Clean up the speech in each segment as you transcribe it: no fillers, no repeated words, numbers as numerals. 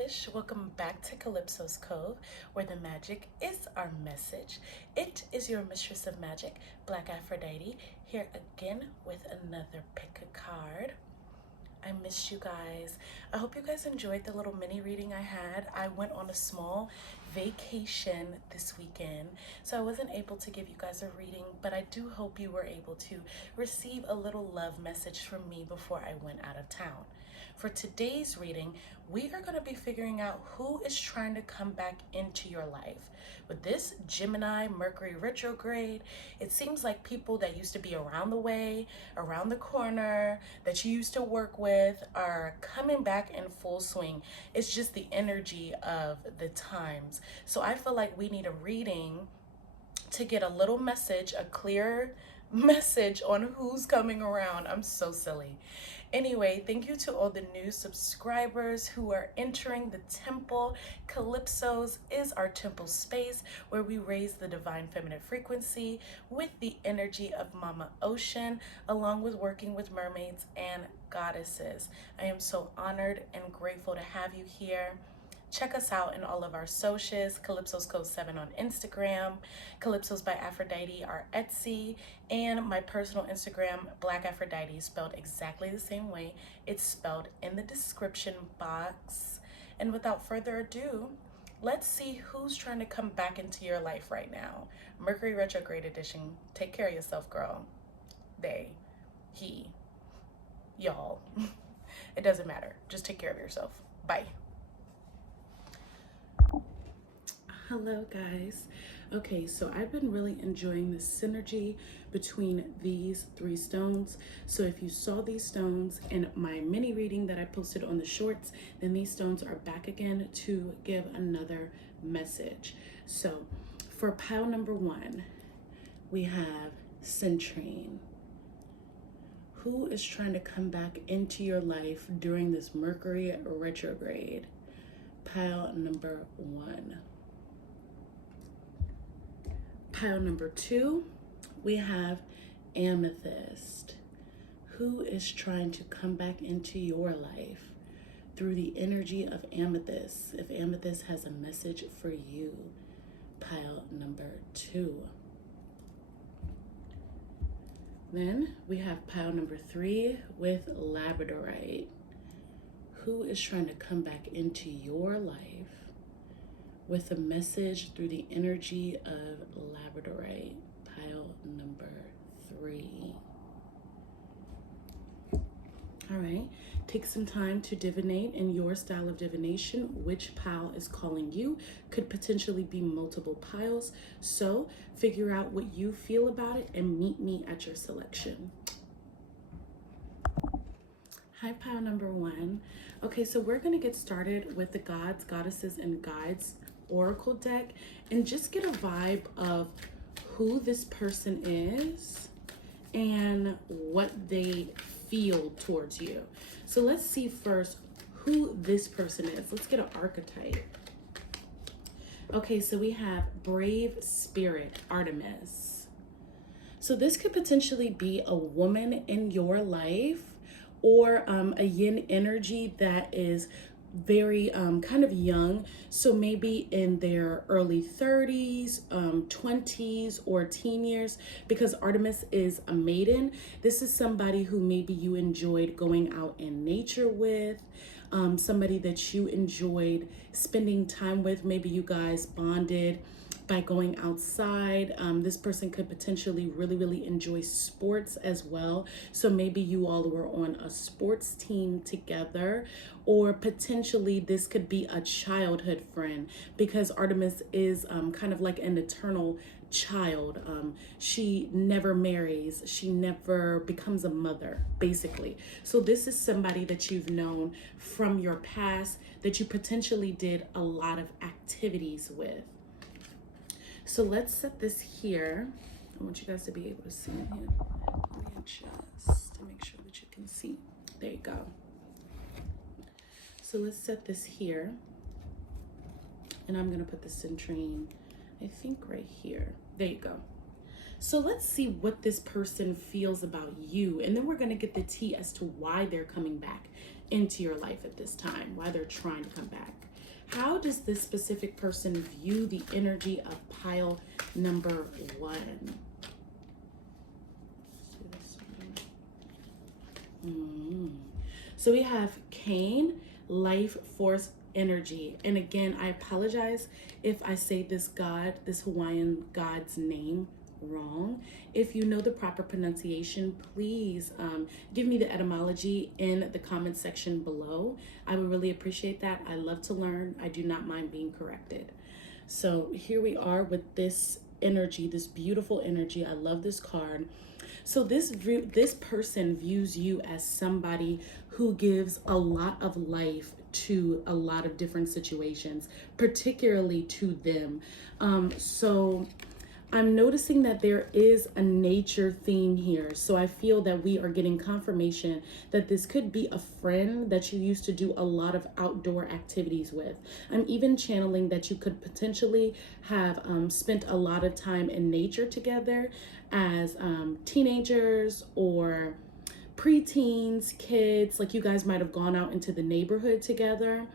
Goddess. Welcome back to Calypso's Cove, where the magic is our message. It is your mistress of magic, BlkAfroditee, here again with another pick a card. I missed you guys. I hope you guys enjoyed the little mini reading I had. I went on a small vacation this weekend, so I wasn't able to give you guys a reading, but I do hope you were able to receive a little love message from me before I went out of town. For today's reading, we are going to be figuring out who is trying to come back into your life. With this Gemini Mercury Retrograde, it seems like people that used to be around the way, around the corner, that you used to work with are coming back in full swing. It's just the energy of the times. So I feel like we need a reading to get a little message, a clear message on who's coming around. I'm so silly. Anyway, thank you to all the new subscribers who are entering the temple. Calypso's is our temple space where we raise the divine feminine frequency with the energy of Mama Ocean, along with working with mermaids and goddesses. I am so honored and grateful to have you here. Check us out in all of our socials, Calypso's Code 7 on Instagram, Calypso's by Aphrodite, our Etsy, and my personal Instagram, BlkAfroditee, spelled exactly the same way. It's spelled in the description box. And without further ado, let's see who's trying to come back into your life right now. Mercury Retrograde edition. Take care of yourself, girl. They, he, y'all. It doesn't matter. Just take care of yourself. Bye. Hello guys. Okay, so I've been really enjoying the synergy between these three stones. So if you saw these stones in my mini reading that I posted on the shorts, then these stones are back again to give another message. So for pile number 1, we have Centrine. Who is trying to come back into your life during this Mercury retrograde? Pile number 1. Pile number 2, we have Amethyst. Who is trying to come back into your life through the energy of Amethyst? If Amethyst has a message for you, pile number 2. Then we have pile number 3 with Labradorite. Who is trying to come back into your life with a message through the energy of Labradorite? Pile number 3. All right, take some time to divinate in your style of divination. Which pile is calling you? Could potentially be multiple piles. So figure out what you feel about it and meet me at your selection. Hi, pile number 1. Okay, so we're gonna get started with the Gods, Goddesses, and Guides Oracle deck and just get a vibe of who this person is and what they feel towards you. So let's see first who this person is. Let's get an archetype. Okay, so we have Brave Spirit, Artemis. So this could potentially be a woman in your life or a yin energy that is very kind of young, so maybe in their early 30s, 20s, or teen years, because Artemis is a maiden. This is somebody who maybe you enjoyed going out in nature with, somebody that you enjoyed spending time with. Maybe you guys bonded by going outside. This person could potentially really enjoy sports as well. So maybe you all were on a sports team together, or potentially this could be a childhood friend, because Artemis is kind of like an eternal child. She never marries, she never becomes a mother, basically. So this is somebody that you've known from your past that you potentially did a lot of activities with. So let's set this here. I want you guys to be able to see it here. Let me adjust to make sure that you can see. There you go. So let's set this here. And I'm gonna put the Centrine, I think right here. There you go. So let's see what this person feels about you. And then we're gonna get the tea as to why they're coming back into your life at this time, why they're trying to come back. How does this specific person view the energy of pile number 1? So we have Cain, life force energy. And again, I apologize if I say this Hawaiian god's name wrong. If you know the proper pronunciation, please give me the etymology in the comment section below. I would really appreciate that. I love to learn. I do not mind being corrected. So here we are with this energy, this beautiful energy. I love this card. So this person views you as somebody who gives a lot of life to a lot of different situations, particularly to them. So I'm noticing that there is a nature theme here. So I feel that we are getting confirmation that this could be a friend that you used to do a lot of outdoor activities with. I'm even channeling that you could potentially have spent a lot of time in nature together as teenagers or preteens, kids, like you guys might have gone out into the neighborhood together.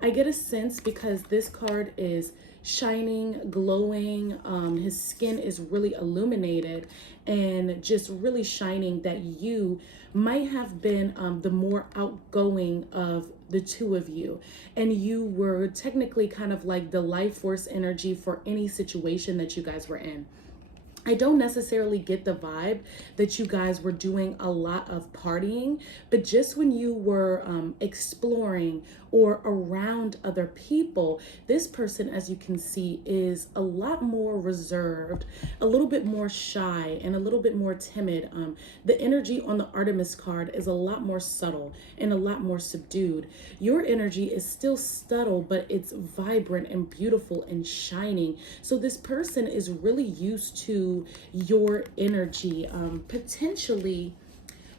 I get a sense because this card is shining, glowing, his skin is really illuminated and just really shining, that you might have been the more outgoing of the two of you, and you were technically kind of like the life force energy for any situation that you guys were in. I don't necessarily get the vibe that you guys were doing a lot of partying, but just when you were exploring or around other people, this person, as you can see, is a lot more reserved, a little bit more shy, and a little bit more timid. The energy on the Artemis card is a lot more subtle and a lot more subdued. Your energy is still subtle, but it's vibrant and beautiful and shining. So this person is really used to your energy. Potentially,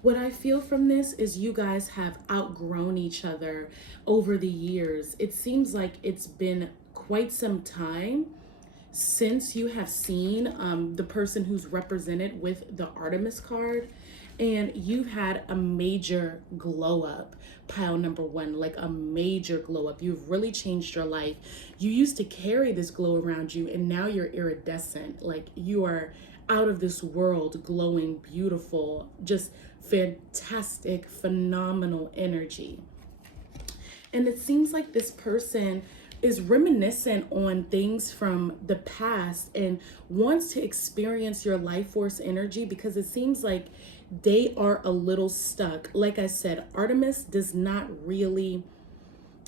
what I feel from this is you guys have outgrown each other over the years. It seems like it's been quite some time since you have seen the person who's represented with the Artemis card, and you've had a major glow up, pile number 1, like a major glow up. You've really changed your life. You used to carry this glow around you, and now you're iridescent. Like you are out of this world, glowing, beautiful, just fantastic, phenomenal energy. And it seems like this person is reminiscent on things from the past and wants to experience your life force energy, because it seems like they are a little stuck. Like I said, Artemis does not really,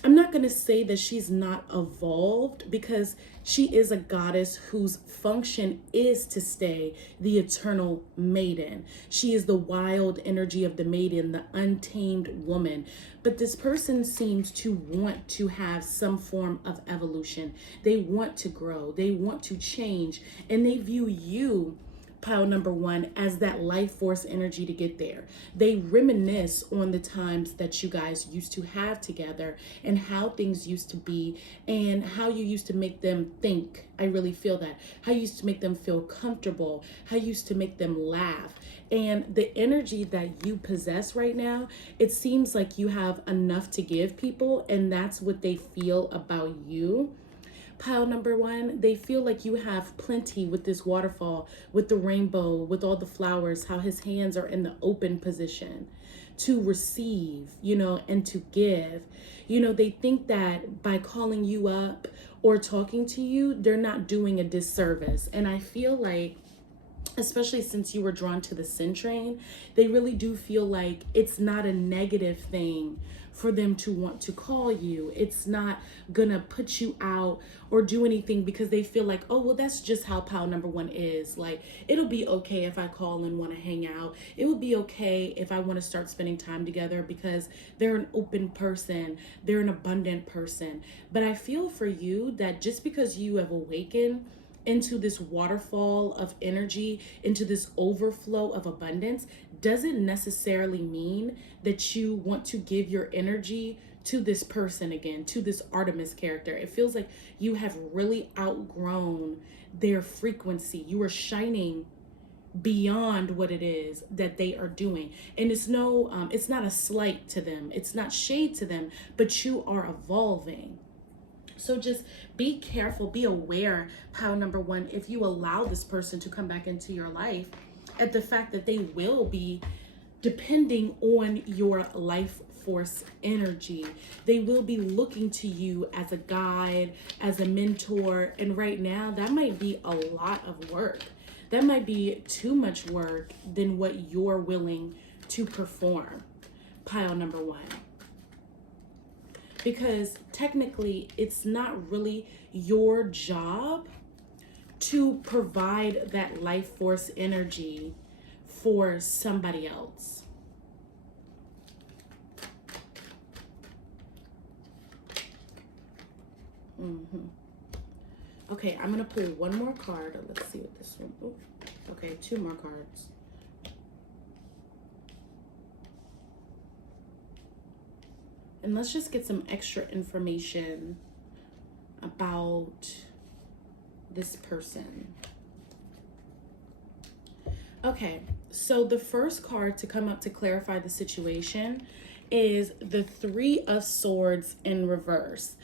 I'm not going to say that she's not evolved, because she is a goddess whose function is to stay the eternal maiden. She is the wild energy of the maiden, the untamed woman. But this person seems to want to have some form of evolution. They want to grow. They want to change. And they view you, pile number 1, as that life force energy to get there. They reminisce on the times that you guys used to have together and how things used to be and how you used to make them think. I really feel that. How you used to make them feel comfortable, how you used to make them laugh. And the energy that you possess right now, it seems like you have enough to give people, and that's what they feel about you. Pile number 1, they feel like you have plenty with this waterfall, with the rainbow, with all the flowers, how his hands are in the open position to receive, and to give. They think that by calling you up or talking to you, they're not doing a disservice. And I feel like, especially since you were drawn to the Sin Train, they really do feel like it's not a negative thing for them to want to call you. It's not gonna put you out or do anything, because they feel like, oh, well, that's just how pile number 1 is. Like, it'll be okay if I call and want to hang out. It will be okay if I want to start spending time together, because they're an open person. They're an abundant person. But I feel for you that just because you have awakened into this waterfall of energy, into this overflow of abundance, doesn't necessarily mean that you want to give your energy to this person again, to this Artemis character. It feels like you have really outgrown their frequency. You are shining beyond what it is that they are doing. And it's not a slight to them. It's not shade to them, but you are evolving. So just be careful, be aware, pile number one, if you allow this person to come back into your life, at the fact that they will be depending on your life force energy. They will be looking to you as a guide, as a mentor. And right now, that might be a lot of work. That might be too much work than what you're willing to perform, pile number one. Because technically, it's not really your job to provide that life force energy for somebody else. Okay, I'm gonna pull one more card. Let's see what this one. Oh, okay, two more cards. And let's just get some extra information about this person. Okay, so the first card to come up to clarify the situation is the Three of Swords in reverse.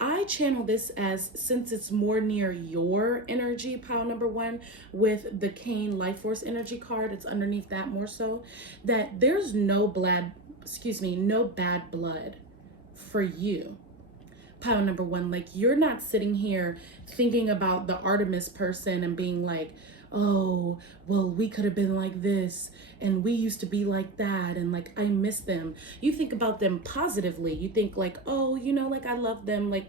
I channel this as, since it's more near your energy, pile number one, with the Cane Life Force energy card, it's underneath that more so, that there's no bad blood for you, pile number one. Like, you're not sitting here thinking about the Artemis person and being like, oh, well, we could have been like this and we used to be like that and like I miss them. You think about them positively. You think like, oh, you know, like I love them, like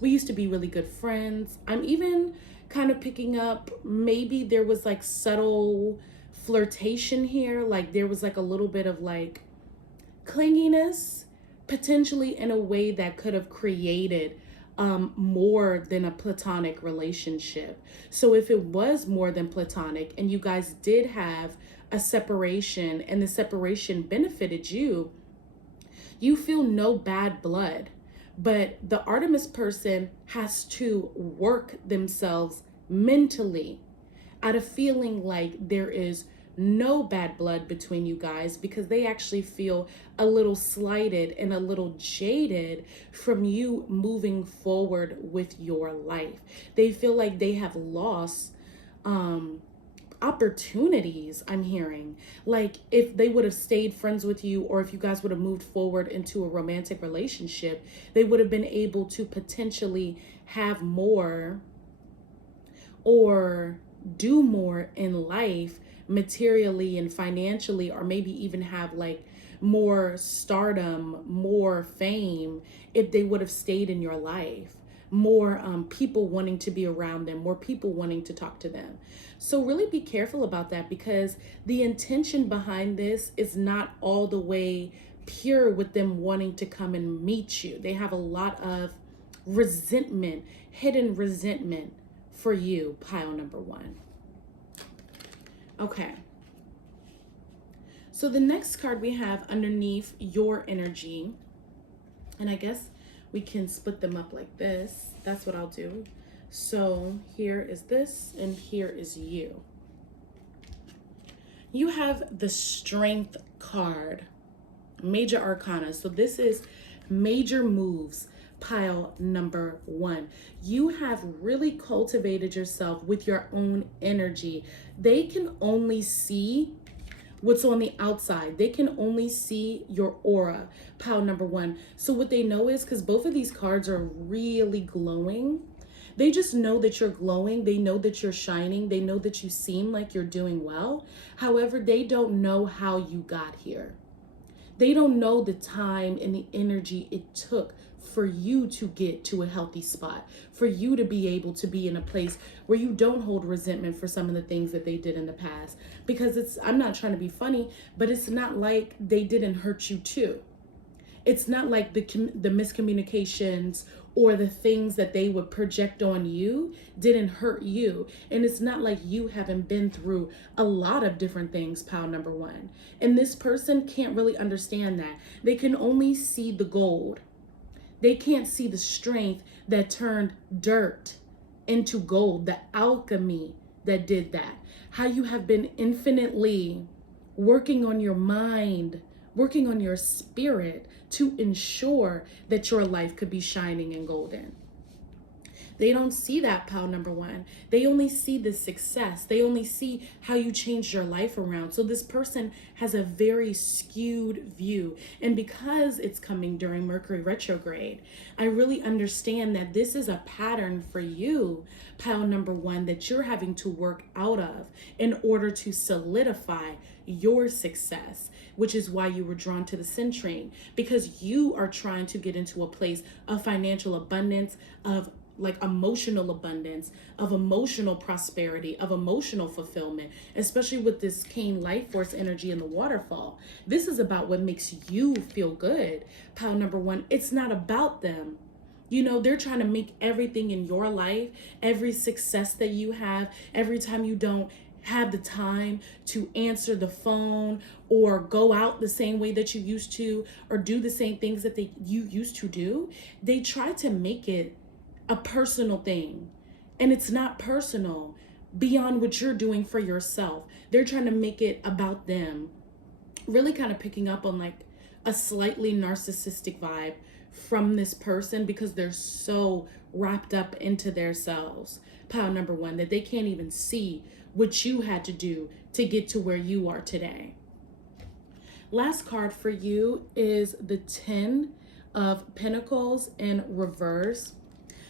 we used to be really good friends. I'm even kind of picking up, maybe there was like subtle flirtation here, like there was like a little bit of like clinginess, potentially in a way that could have created more than a platonic relationship. So if it was more than platonic and you guys did have a separation and the separation benefited you, you feel no bad blood. But the Artemis person has to work themselves mentally out of feeling like there is no bad blood between you guys, because they actually feel a little slighted and a little jaded from you moving forward with your life. They feel like they have lost opportunities, I'm hearing. Like if they would have stayed friends with you, or if you guys would have moved forward into a romantic relationship, they would have been able to potentially have more or do more in life materially and financially, or maybe even have like more stardom, more fame, if they would have stayed in your life. More people wanting to be around them, more people wanting to talk to them. So really be careful about that, because the intention behind this is not all the way pure with them wanting to come and meet you. They have a lot of resentment, hidden resentment for you, pile number one. Okay. So the next card we have underneath your energy, and I guess we can split them up like this. That's what I'll do. So here is this, and here is you. You have the Strength card, Major Arcana. So this is major moves, pile number one. You have really cultivated yourself with your own energy. They can only see what's on the outside. They can only see your aura, pile number one. So what they know is, because both of these cards are really glowing, they just know that you're glowing. They know that you're shining. They know that you seem like you're doing well. However, they don't know how you got here. They don't know the time and the energy it took for you to get to a healthy spot, for you to be able to be in a place where you don't hold resentment for some of the things that they did in the past. Because I'm not trying to be funny, but it's not like they didn't hurt you too. It's not like the miscommunications or the things that they would project on you didn't hurt you. And it's not like you haven't been through a lot of different things, pile number one. And this person can't really understand that. They can only see the gold. They can't see the strength that turned dirt into gold, the alchemy that did that. How you have been infinitely working on your mind, working on your spirit to ensure that your life could be shining and golden. They don't see that, pile number one. They only see the success. They only see how you changed your life around. So this person has a very skewed view. And because it's coming during Mercury retrograde, I really understand that this is a pattern for you, pile number one, that you're having to work out of in order to solidify your success, which is why you were drawn to the centurion, because you are trying to get into a place of financial abundance, of like emotional abundance, of emotional prosperity, of emotional fulfillment, especially with this Cain life force energy in the waterfall. This is about what makes you feel good, pile number one. It's not about them. You know, they're trying to make everything in your life, every success that you have, every time you don't have the time to answer the phone or go out the same way that you used to, or do the same things that you used to do, they try to make it a personal thing. And it's not personal beyond what you're doing for yourself. They're trying to make it about them. Really kind of picking up on like a slightly narcissistic vibe from this person, because they're so wrapped up into themselves, pile number one, that they can't even see what you had to do to get to where you are today. Last card for you is the 10 of Pentacles in reverse.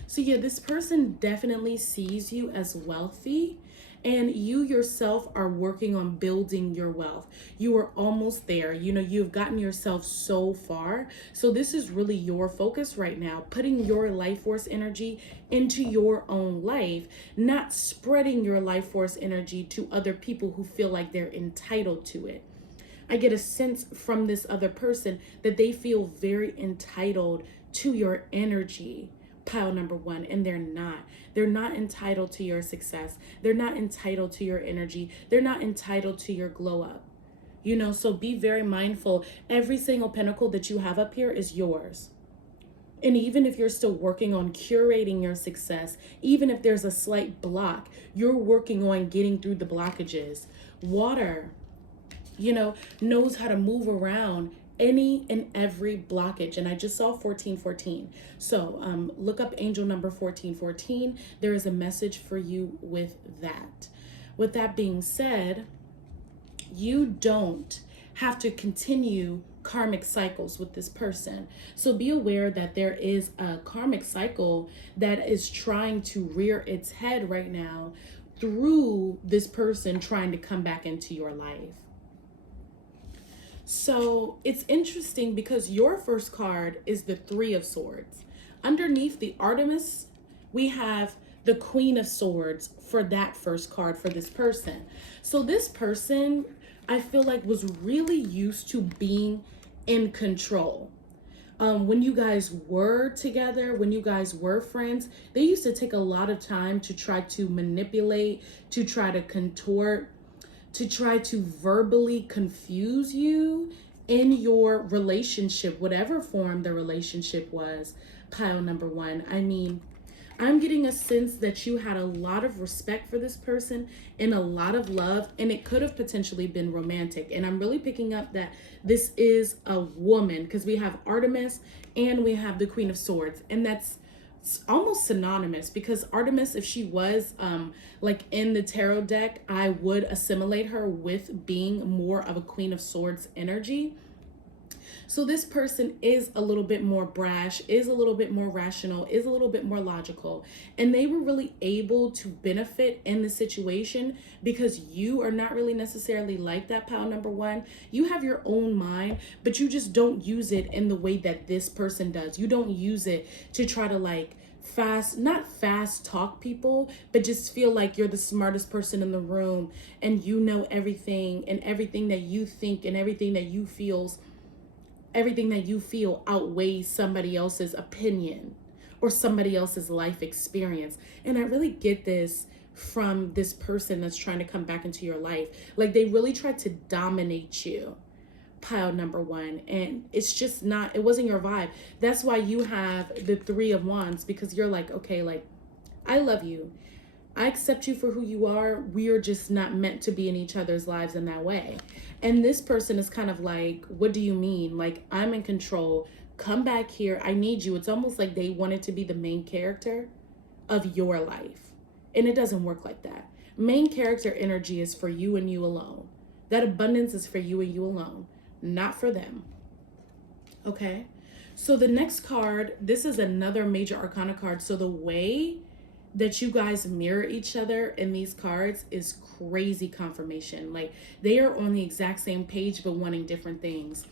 So yeah, this person definitely sees you as wealthy, and you yourself are working on building your wealth. You are almost there. You know, you've gotten yourself so far. So this is really your focus right now, putting your life force energy into your own life, not spreading your life force energy to other people who feel like they're entitled to it. I get a sense from this other person that they feel very entitled to your energy, pile number one, and they're not. They're not entitled to your success. They're not entitled to your energy. They're not entitled to your glow up. You know, so be very mindful. Every single pentacle that you have up here is yours. And even if you're still working on curating your success, even if there's a slight block, you're working on getting through the blockages. Water, you know, knows how to move around any and every blockage. And I just saw 1414. So look up angel number 1414. There is a message for you with that. With that being said, you don't have to continue karmic cycles with this person. So be aware that there is a karmic cycle that is trying to rear its head right now through this person trying to come back into your life. So it's interesting because your first card is the 3 of Swords. Underneath the Artemis, we have the Queen of Swords for that first card for this person. So this person, I feel like, was really used to being in control. When you guys were together, when you guys were friends, they used to take a lot of time to try to manipulate, to try to contort, to try to verbally confuse you in your relationship, whatever form the relationship was, pile number one. I mean, I'm getting a sense that you had a lot of respect for this person and a lot of love, and it could have potentially been romantic. And I'm really picking up that this is a woman, because we have Artemis and we have the Queen of Swords, and that's almost synonymous, because Artemis, if she was like in the tarot deck, I would assimilate her with being more of a Queen of Swords energy. So this person is a little bit more brash, is a little bit more rational, is a little bit more logical. And they were really able to benefit in the situation because you are not really necessarily like that, pile number one. You have your own mind, but you just don't use it in the way that this person does. You don't use it to try to like not fast talk people, but just feel like you're the smartest person in the room and you know everything, and everything that you think and everything that you feel outweighs somebody else's opinion or somebody else's life experience. And I really get this from this person that's trying to come back into your life. Like, they really tried to dominate you, pile number one, and it's just not, it wasn't your vibe. That's why you have the 3 of Wands, because you're like, okay, like, I love you, I accept you for who you are. We're just not meant to be in each other's lives in that way. And this person is kind of like, what do you mean? Like, I'm in control. Come back here. I need you. It's almost like they wanted to be the main character of your life. And it doesn't work like that. Main character energy is for you and you alone. That abundance is for you and you alone, not for them. Okay? So the next card, this is another major arcana card. So the way that you guys mirror each other in these cards is crazy confirmation. Like, they are on the exact same page but wanting different things.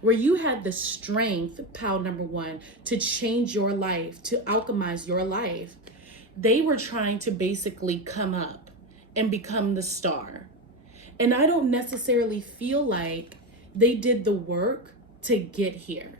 Where you had the strength, pile number one, to change your life, to alchemize your life, they were trying to basically come up and become the star. And I don't necessarily feel like they did the work to get here.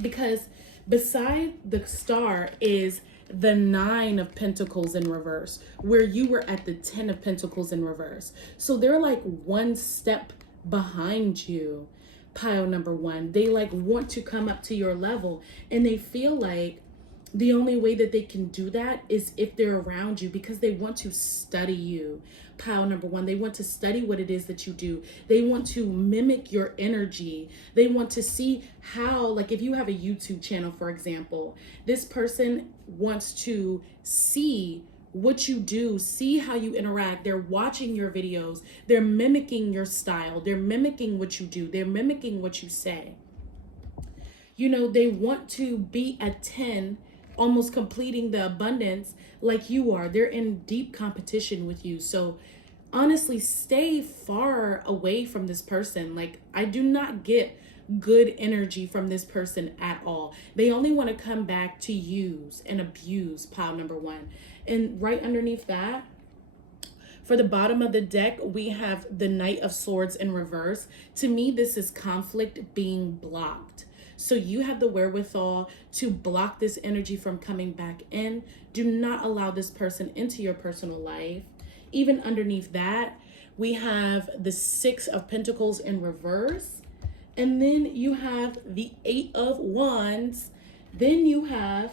Because beside the star is the 9 of Pentacles in reverse, where you were at the 10 of Pentacles in reverse. So they're like one step behind you, pile number one. They like want to come up to your level, and they feel like the only way that they can do that is if they're around you, because they want to study you, pile number one. They want to study what it is that you do. They want to mimic your energy. They want to see how, like if you have a YouTube channel, for example, this person wants to see what you do, see how you interact. They're watching your videos. They're mimicking your style. They're mimicking what you do. They're mimicking what you say. You know, they want to be at 10, almost completing the abundance like you are. They're in deep competition with you. So honestly, stay far away from this person. Like, I do not get good energy from this person at all. They only want to come back to use and abuse, pile number one. And right underneath that, for the bottom of the deck, we have the Knight of Swords in reverse. To me, this is conflict being blocked. So you have the wherewithal to block this energy from coming back in. Do not allow this person into your personal life. Even underneath that, we have the 6 of Pentacles in reverse. And then you have the 8 of Wands. Then you have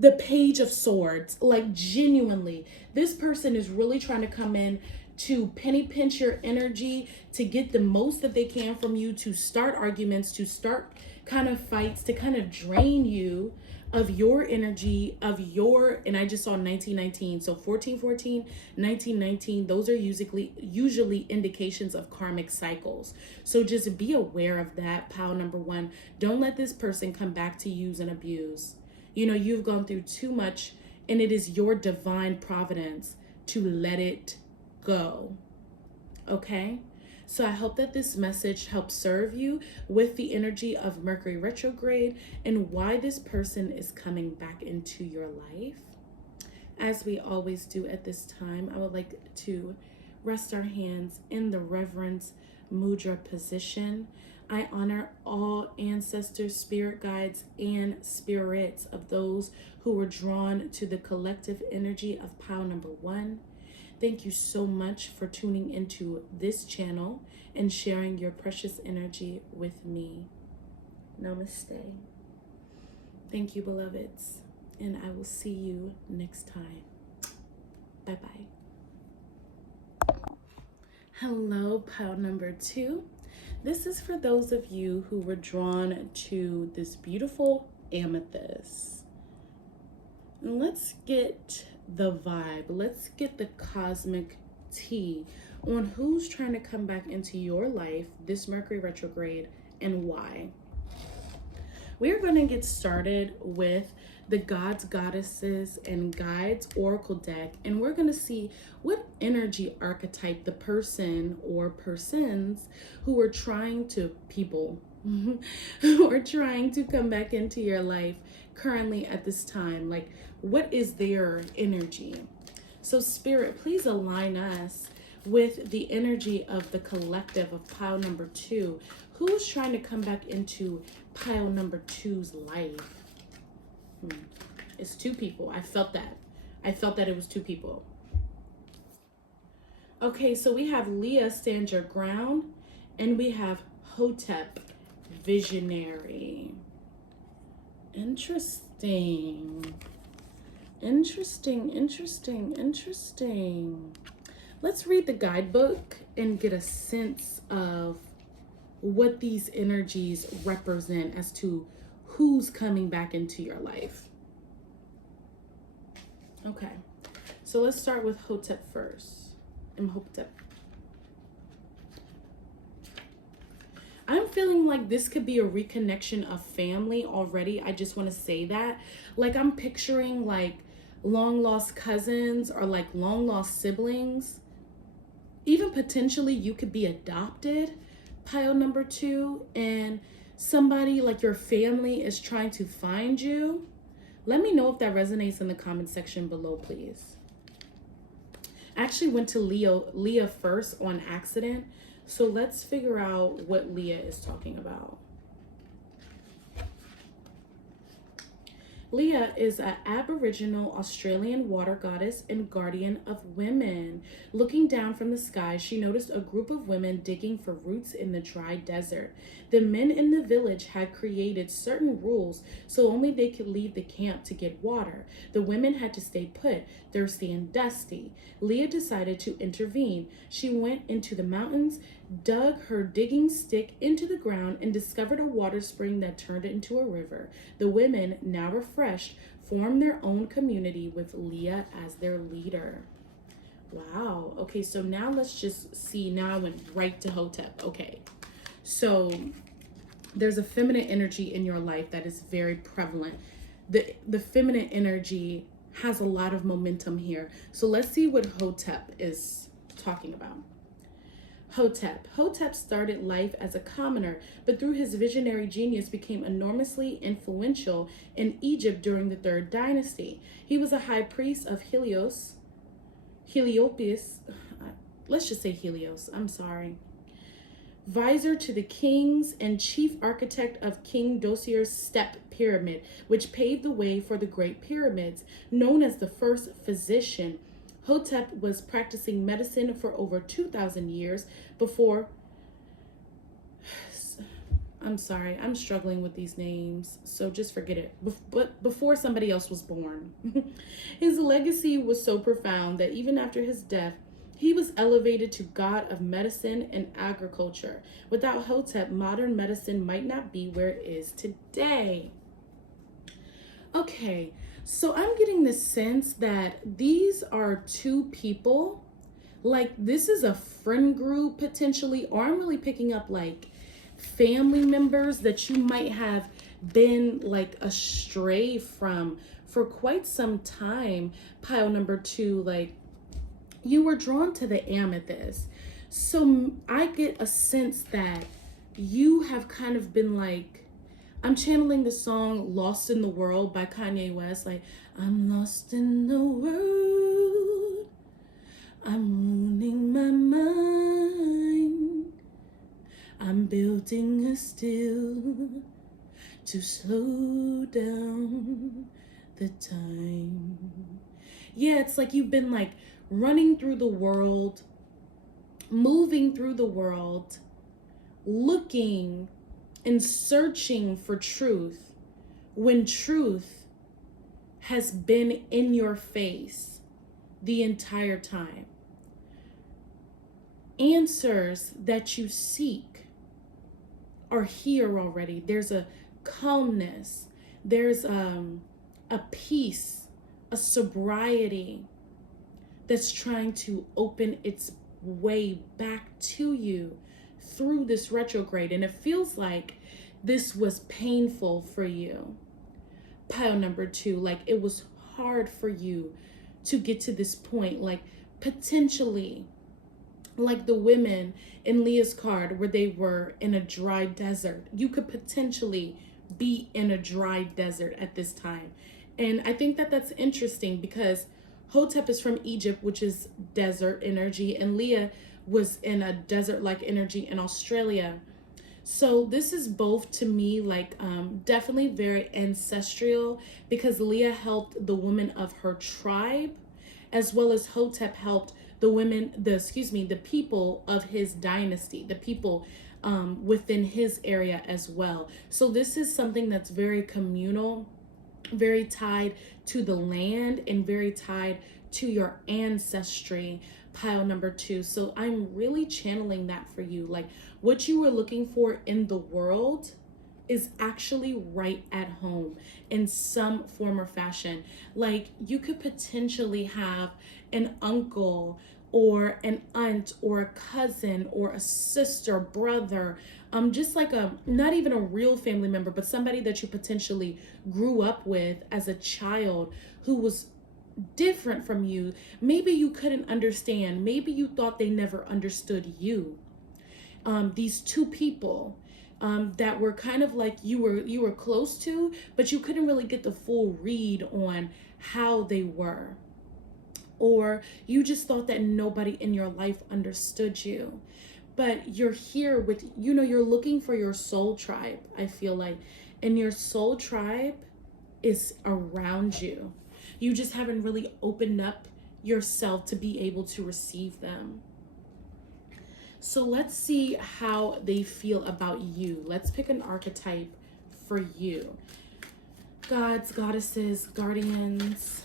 the Page of Swords. Like, genuinely, this person is really trying to come in to penny pinch your energy, to get the most that they can from you, to start arguments, to start kind of fights, to kind of drain you of your energy, of your, and I just saw 1919, so 1414, 1919, those are usually indications of karmic cycles. So just be aware of that, pile number one. Don't let this person come back to use and abuse. You know, you've gone through too much, and it is your divine providence to let it go. Okay? So I hope that this message helps serve you with the energy of Mercury retrograde and why this person is coming back into your life. As we always do at this time, I would like to rest our hands in the reverence mudra position. I honor all ancestors, spirit guides, and spirits of those who were drawn to the collective energy of pile number one. Thank you so much for tuning into this channel and sharing your precious energy with me. Namaste. Thank you, beloveds, and I will see you next time. Bye-bye. Hello, pile number two. This is for those of you who were drawn to this beautiful amethyst. And let's get the vibe. Let's get the cosmic tea on who's trying to come back into your life this Mercury retrograde and why. We're going to get started with the Gods, Goddesses, and Guides Oracle deck, and we're going to see what energy archetype the person or persons who are trying to who are trying to come back into your life currently at this time. Like, what is their energy? So Spirit, please align us with the energy of the collective of pile number two. Who's trying to come back into pile number two's life? It's two people. I felt that. I felt that it was two people. Okay, so we have Leah, stand your ground, and we have Hotep, visionary. Interesting. Interesting. Let's read the guidebook and get a sense of what these energies represent as to who's coming back into your life. Okay, so let's start with Hotep first. Imhotep. I'm feeling like this could be a reconnection of family already. I just want to say that. Like, I'm picturing like long lost cousins or like long lost siblings. Even potentially you could be adopted, pile number 2, and somebody like your family is trying to find you. Let me know if that resonates in the comment section below, please. I actually went to Leah first on accident. So let's figure out what Leah is talking about. Leah is an Aboriginal Australian water goddess and guardian of women. Looking down from the sky, she noticed a group of women digging for roots in the dry desert. The men in the village had created certain rules so only they could leave the camp to get water. The women had to stay put, thirsty and dusty. Leah decided to intervene. She went into the mountains, dug her digging stick into the ground, and discovered a water spring that turned into a river. The women, now refreshed, formed their own community with Leah as their leader. Wow. Okay, so now let's just see. Now I went right to Hotep. Okay, so there's a feminine energy in your life that is very prevalent. The feminine energy has a lot of momentum here. So let's see what Hotep is talking about. Hotep started life as a commoner, but through his visionary genius became enormously influential in Egypt during the 3rd dynasty. He was a high priest of Helios, let's just say Helios, I'm sorry. Visor to the kings and chief architect of King Dosier's Step Pyramid, which paved the way for the Great Pyramids. Known as the first physician, Hotep was practicing medicine for over 2,000 years before, I'm sorry, I'm struggling with these names, so just forget it, but before somebody else was born. His legacy was so profound that even after his death, he was elevated to god of medicine and agriculture. Without Hotep, modern medicine might not be where it is today. Okay, so I'm getting the sense that these are 2 people, like this is a friend group potentially, or I'm really picking up like family members that you might have been like astray from for quite some time. Pile number 2, like you were drawn to the amethyst. So I get a sense that you have kind of been like, I'm channeling the song Lost in the World by Kanye West. Like, I'm lost in the world, I'm ruining my mind, I'm building a still to slow down the time. Yeah, it's like you've been like running through the world, moving through the world, looking and searching for truth when truth has been in your face the entire time. Answers that you seek are here already. There's a calmness, there's a peace, a sobriety that's trying to open its way back to you through this retrograde. And it feels like this was painful for you. Pile number 2, like it was hard for you to get to this point, like potentially like the women in Leah's card where they were in a dry desert. You could potentially be in a dry desert at this time. And I think that that's interesting because Hotep is from Egypt, which is desert energy, and Leah was in a desert-like energy in Australia. So this is both to me like definitely very ancestral, because Leah helped the women of her tribe, as well as Hotep helped the women, the people of his dynasty, the people within his area as well. So this is something that's very communal, very tied to the land, and very tied to your ancestry. Pile number 2. So I'm really channeling that for you. Like what you were looking for in the world is actually right at home in some form or fashion. Like you could potentially have an uncle or an aunt or a cousin or a sister, brother, just like a, not even a real family member, but somebody that you potentially grew up with as a child who was different from you. Maybe you couldn't understand. Maybe you thought they never understood you. These two people that were kind of like you were close to, but you couldn't really get the full read on how they were. Or you just thought that nobody in your life understood you. But you're here with, you're looking for your soul tribe, I feel like. And your soul tribe is around you. You just haven't really opened up yourself to be able to receive them. So let's see how they feel about you. Let's pick an archetype for you. Gods, goddesses, guardians,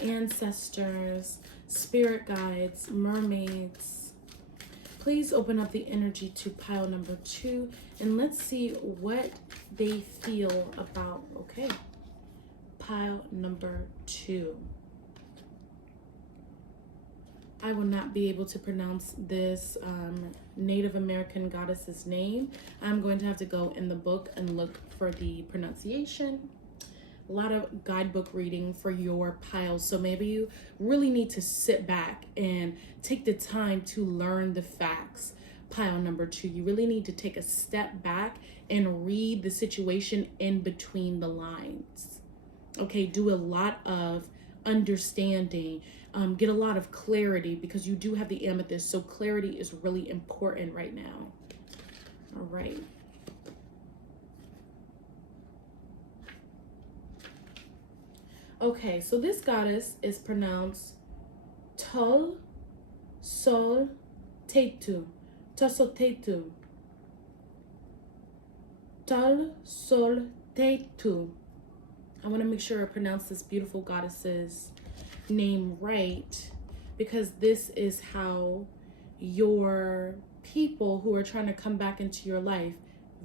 ancestors, spirit guides, mermaids. Please open up the energy to pile number 2 and let's see what they feel about, okay, pile number 2. I will not be able to pronounce this Native American goddess's name. I'm going to have to go in the book and look for the pronunciation. A lot of guidebook reading for your piles. So maybe you really need to sit back and take the time to learn the facts. Pile number 2, you really need to take a step back and read the situation in between the lines. Okay, do a lot of understanding. Get a lot of clarity because you do have the amethyst. So clarity is really important right now. All right. Okay, so this goddess is pronounced Tol Sol Tetu. Tosotetu. Tol Sol Tetu. I want to make sure I pronounce this beautiful goddess's name right, because this is how your people who are trying to come back into your life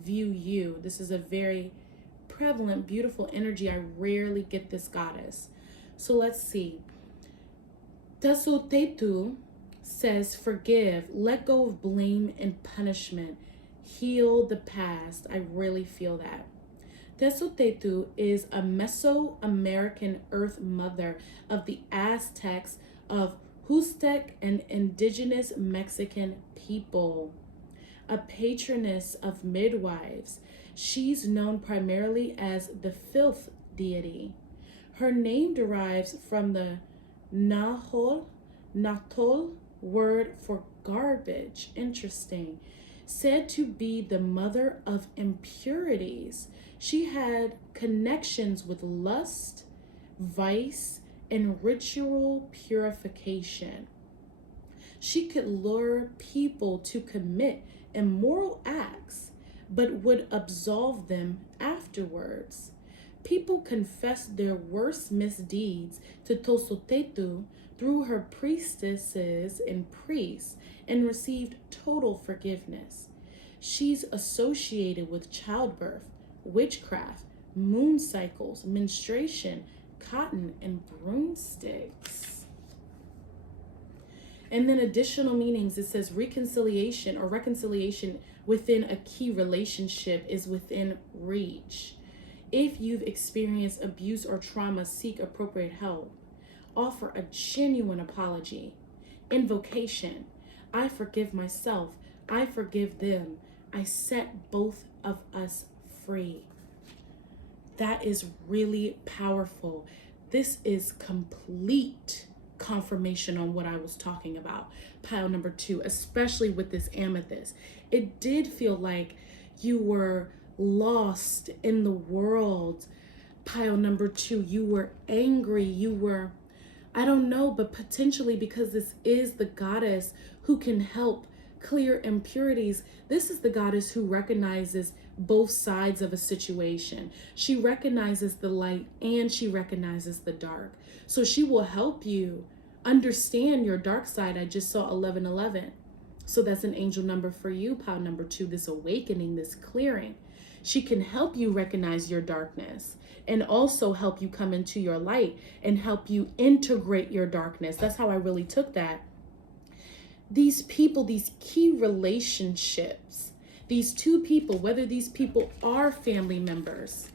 view you. This is a very prevalent, beautiful energy. I rarely get this goddess. So let's see. Tasotetu says forgive, let go of blame and punishment, heal the past. I really feel that. Tesotetu is a Mesoamerican earth mother of the Aztecs, of Huastec and indigenous Mexican people. A patroness of midwives. She's known primarily as the filth deity. Her name derives from the Nahuatl word for garbage. Interesting. Said to be the mother of impurities. She had connections with lust, vice, and ritual purification. She could lure people to commit immoral acts, but would absolve them afterwards. People confessed their worst misdeeds to Tosotetu through her priestesses and priests and received total forgiveness. She's associated with childbirth, witchcraft, moon cycles, menstruation, cotton, and broomsticks. And then additional meanings, it says reconciliation or reconciliation within a key relationship is within reach. If you've experienced abuse or trauma, seek appropriate help. Offer a genuine apology. Invocation. I forgive myself. I forgive them. I set both of us free. That is really powerful. This is complete confirmation on what I was talking about. Pile number 2, especially with this amethyst. It did feel like you were lost in the world. Pile number 2, you were angry. You were, I don't know, but potentially because this is the goddess who can help clear impurities. This is the goddess who recognizes both sides of a situation. She recognizes the light and she recognizes the dark. So she will help you understand your dark side. I just saw 1111. So that's an angel number for you, pile number 2, this awakening, this clearing. She can help you recognize your darkness and also help you come into your light and help you integrate your darkness. That's how I really took that. These people, these key relationships, these two people, whether these people are family members,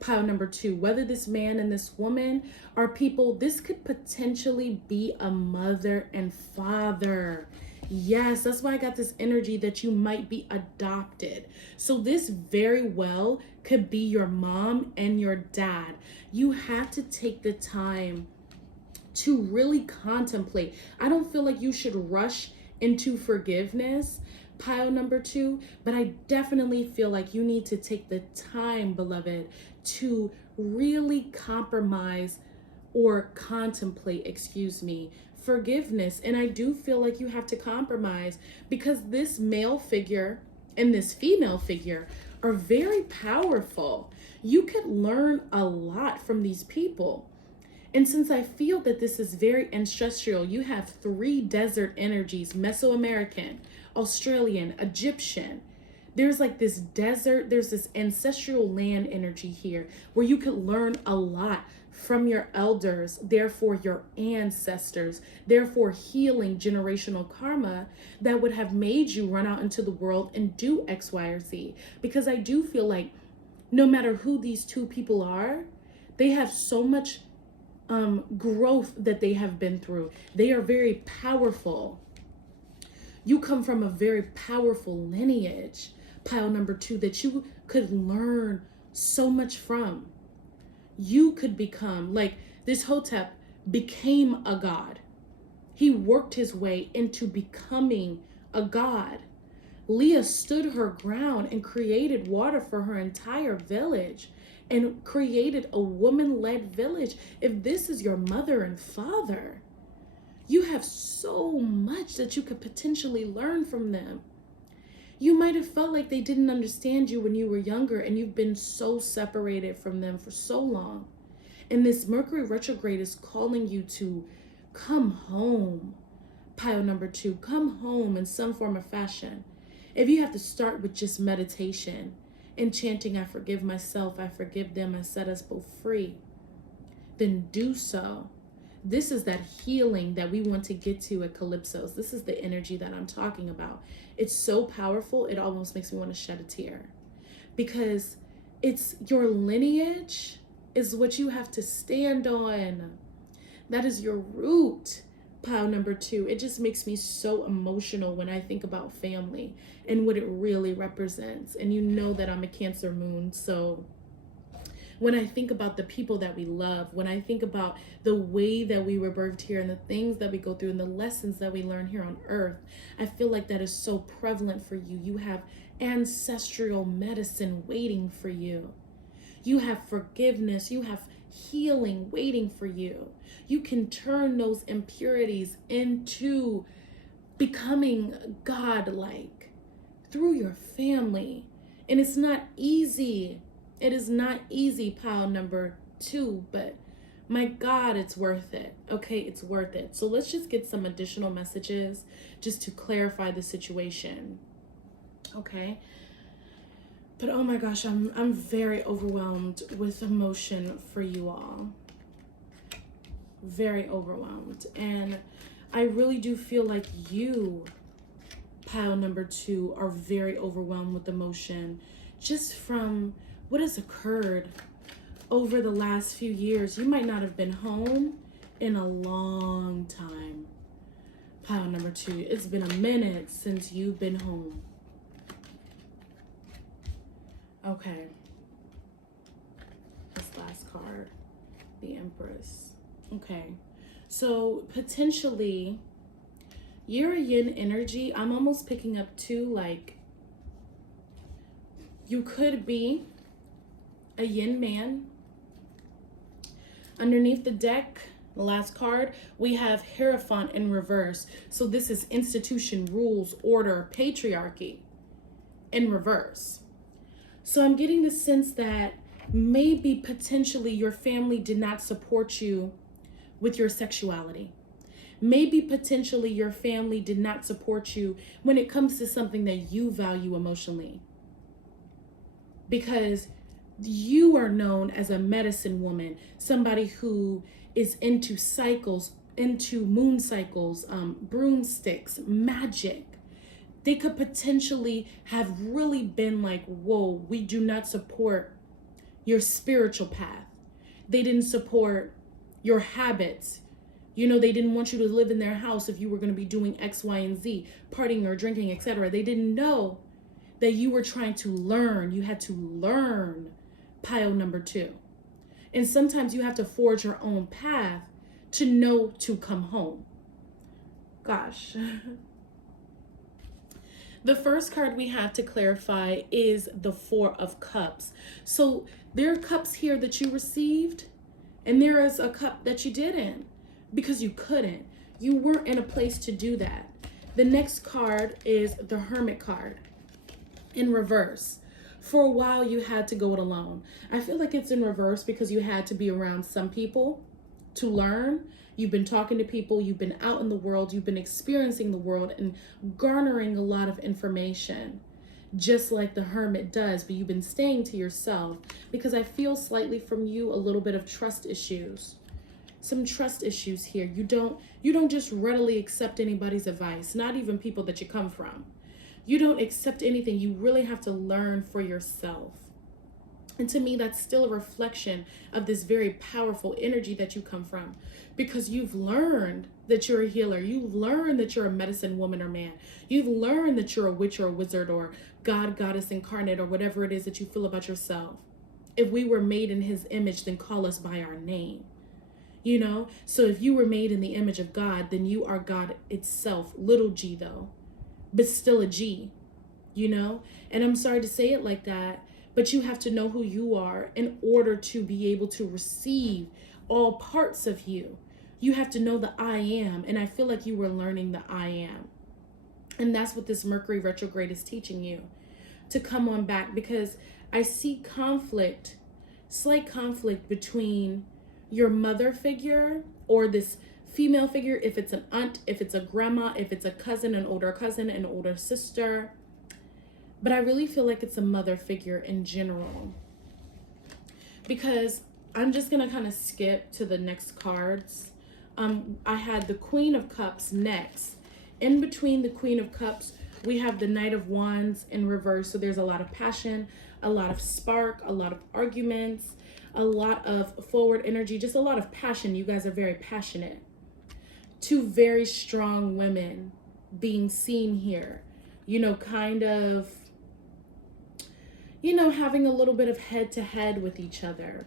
pile number 2, whether this man and this woman are people, this could potentially be a mother and father. Yes, that's why I got this energy that you might be adopted. So this very well could be your mom and your dad. You have to take the time to really contemplate. I don't feel like you should rush into forgiveness, pile number 2, but I definitely feel like you need to take the time, beloved, to really compromise or contemplate, forgiveness. And I do feel like you have to compromise because this male figure and this female figure are very powerful. You could learn a lot from these people. And since I feel that this is very ancestral, you have 3 desert energies: Mesoamerican, Australian, Egyptian. There's like this desert, there's this ancestral land energy here where you could learn a lot from your elders, therefore your ancestors, therefore healing generational karma that would have made you run out into the world and do X, Y, or Z. Because I do feel like no matter who these two people are, they have so much growth that they have been through. They are very powerful. You come from a very powerful lineage, pile number 2, that you could learn so much from. You could become, like this Hotep became a god. He worked his way into becoming a god. Leah stood her ground and created water for her entire village and created a woman-led village. If this is your mother and father, you have so much that you could potentially learn from them. You might have felt like they didn't understand you when you were younger and you've been so separated from them for so long. And this Mercury retrograde is calling you to come home. Pile number 2, come home in some form or fashion. If you have to start with just meditation and chanting, I forgive myself, I forgive them, I set us both free, then do so. This is that healing that we want to get to at Calypso's. This is the energy that I'm talking about. It's so powerful, it almost makes me want to shed a tear. Because it's your lineage is what you have to stand on. That is your root. Pile number 2. It just makes me so emotional when I think about family and what it really represents. And you know that I'm a Cancer moon, so when I think about the people that we love, when I think about the way that we were birthed here and the things that we go through and the lessons that we learn here on earth, I feel like that is so prevalent for you. You have ancestral medicine waiting for you. You have forgiveness. You have healing waiting for you. You can turn those impurities into becoming godlike through your family. And it's not easy. It is not easy, pile number 2, but my God, it's worth it. Okay, it's worth it. So let's just get some additional messages just to clarify the situation. Okay. But oh my gosh, I'm very overwhelmed with emotion for you all. Very overwhelmed. And I really do feel like you, pile number 2, are very overwhelmed with emotion just from what has occurred over the last few years. You might not have been home in a long time. Pile number 2, it's been a minute since you've been home. Okay. This last card, the Empress. Okay. So potentially you're a yin energy. I'm almost picking up 2, like you could be a yin man. Underneath the deck, the last card, we have Hierophant in reverse. So this is institution, rules, order, patriarchy in reverse. So I'm getting the sense that maybe potentially your family did not support you with your sexuality. Maybe potentially your family did not support you when it comes to something that you value emotionally. because you are known as a medicine woman, somebody who is into cycles, into moon cycles, broomsticks, magic. They could potentially have really been like, whoa, we do not support your spiritual path. They didn't support your habits. You know, they didn't want you to live in their house if you were going to be doing X, Y, and Z, partying or drinking, etc. They didn't know that you were trying to learn. You had to learn pile number 2. And sometimes you have to forge your own path to know to come home. Gosh. The first card we have to clarify is the 4 of Cups. So there are cups here that you received, and there is a cup that you didn't because you couldn't. You weren't in a place to do that. The next card is the Hermit card in reverse. For a while, you had to go it alone. I feel like it's in reverse because you had to be around some people to learn. You've been talking to people, you've been out in the world, you've been experiencing the world and garnering a lot of information, just like the Hermit does, but you've been staying to yourself because I feel slightly from you a little bit of trust issues. Some trust issues here. You don't just readily accept anybody's advice, not even people that you come from. You don't accept anything. You really have to learn for yourself. And to me, that's still a reflection of this very powerful energy that you come from, because you've learned that you're a healer. You've learned that you're a medicine woman or man. You've learned that you're a witch or a wizard or God, goddess incarnate, or whatever it is that you feel about yourself. If we were made in his image, then call us by our name. You know, so if you were made in the image of God, then you are God itself, little g though, but still a G, you know? And I'm sorry to say it like that, but you have to know who you are in order to be able to receive all parts of you. You have to know the I am, and I feel like you were learning the I am. And that's what this Mercury retrograde is teaching you, to come on back, because I see conflict, slight conflict between your mother figure or this female figure, if it's an aunt, if it's a grandma, if it's a cousin, an older sister. But I really feel like it's a mother figure in general, because I'm just going to kind of skip to the next cards. I had the Queen of Cups next. In between the Queen of Cups, we have the Knight of Wands in reverse. So there's a lot of passion, a lot of spark, a lot of arguments, a lot of forward energy, just a lot of passion. You guys are very passionate. 2 very strong women being seen here, you know, kind of, you know, having a little bit of head to head with each other.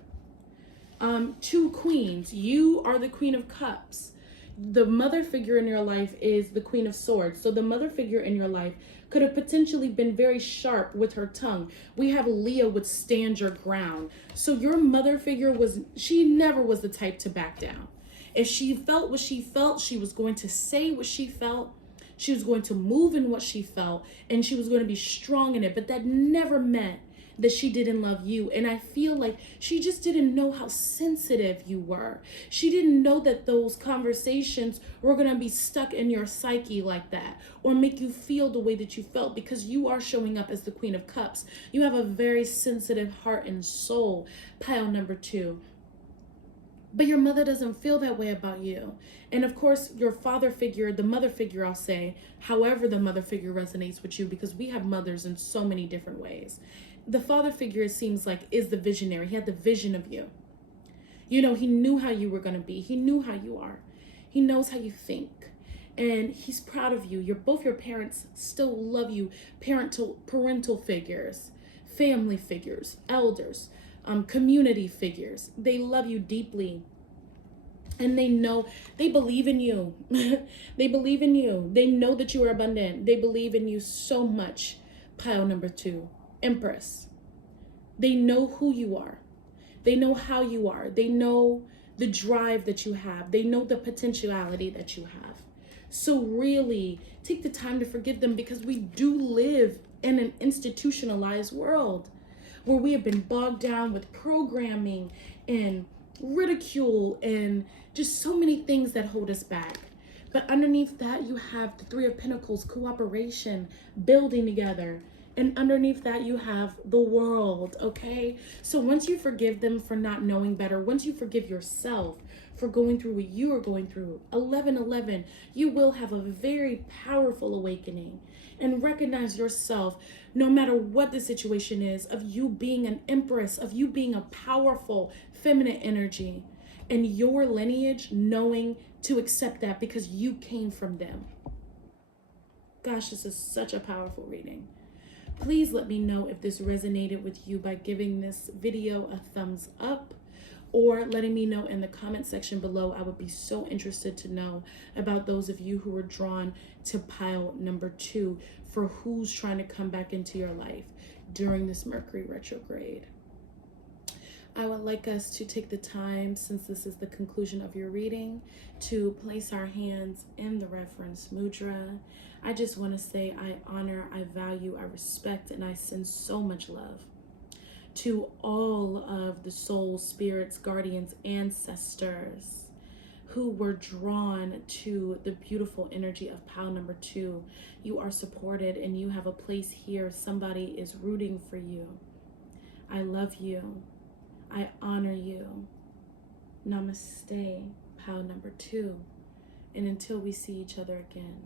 2 queens. You are the Queen of Cups. The mother figure in your life is the Queen of Swords. So the mother figure in your life could have potentially been very sharp with her tongue. We have Leah with stand your ground. So your mother figure she never was the type to back down. If she felt what she felt, she was going to say what she felt. She was going to move in what she felt, and she was going to be strong in it. But that never meant that she didn't love you. And I feel like she just didn't know how sensitive you were. She didn't know that those conversations were going to be stuck in your psyche like that, or make you feel the way that you felt, because you are showing up as the Queen of Cups. You have a very sensitive heart and soul, pile number 2. But your mother doesn't feel that way about you. And of course, your father figure, the mother figure, I'll say, however the mother figure resonates with you, because we have mothers in so many different ways. The father figure, it seems like, is the visionary. He had the vision of you. You know, he knew how you were going to be. He knew how you are. He knows how you think. And he's proud of you. Both your parents still love you. Parental figures, family figures, elders, community figures. They love you deeply. And they believe in you. They believe in you. They know that you are abundant. They believe in you so much. Pile number 2. Empress. They know who you are. They know how you are. They know the drive that you have. They know the potentiality that you have. So really take the time to forgive them, because we do live in an institutionalized world where we have been bogged down with programming and ridicule and just so many things that hold us back. But underneath that, you have the 3 of Pentacles, cooperation, building together, And underneath that, you have the world, okay? So once you forgive them for not knowing better, once you forgive yourself for going through what you are going through, 1111, you will have a very powerful awakening and recognize yourself, no matter what the situation is, of you being an empress, of you being a powerful feminine energy, and your lineage knowing to accept that because you came from them. Gosh, this is such a powerful reading. Please let me know if this resonated with you by giving this video a thumbs up or letting me know in the comment section below. I would be so interested to know about those of you who were drawn to pile number 2 for who's trying to come back into your life during this Mercury retrograde. I would like us to take the time, since this is the conclusion of your reading, to place our hands in the reference mudra. I just want to say I honor, I value, I respect, and I send so much love to all of the souls, spirits, guardians, ancestors who were drawn to the beautiful energy of pile number 2. You are supported and you have a place here. Somebody is rooting for you. I love you. I honor you. Namaste, pile number 2. And until we see each other again,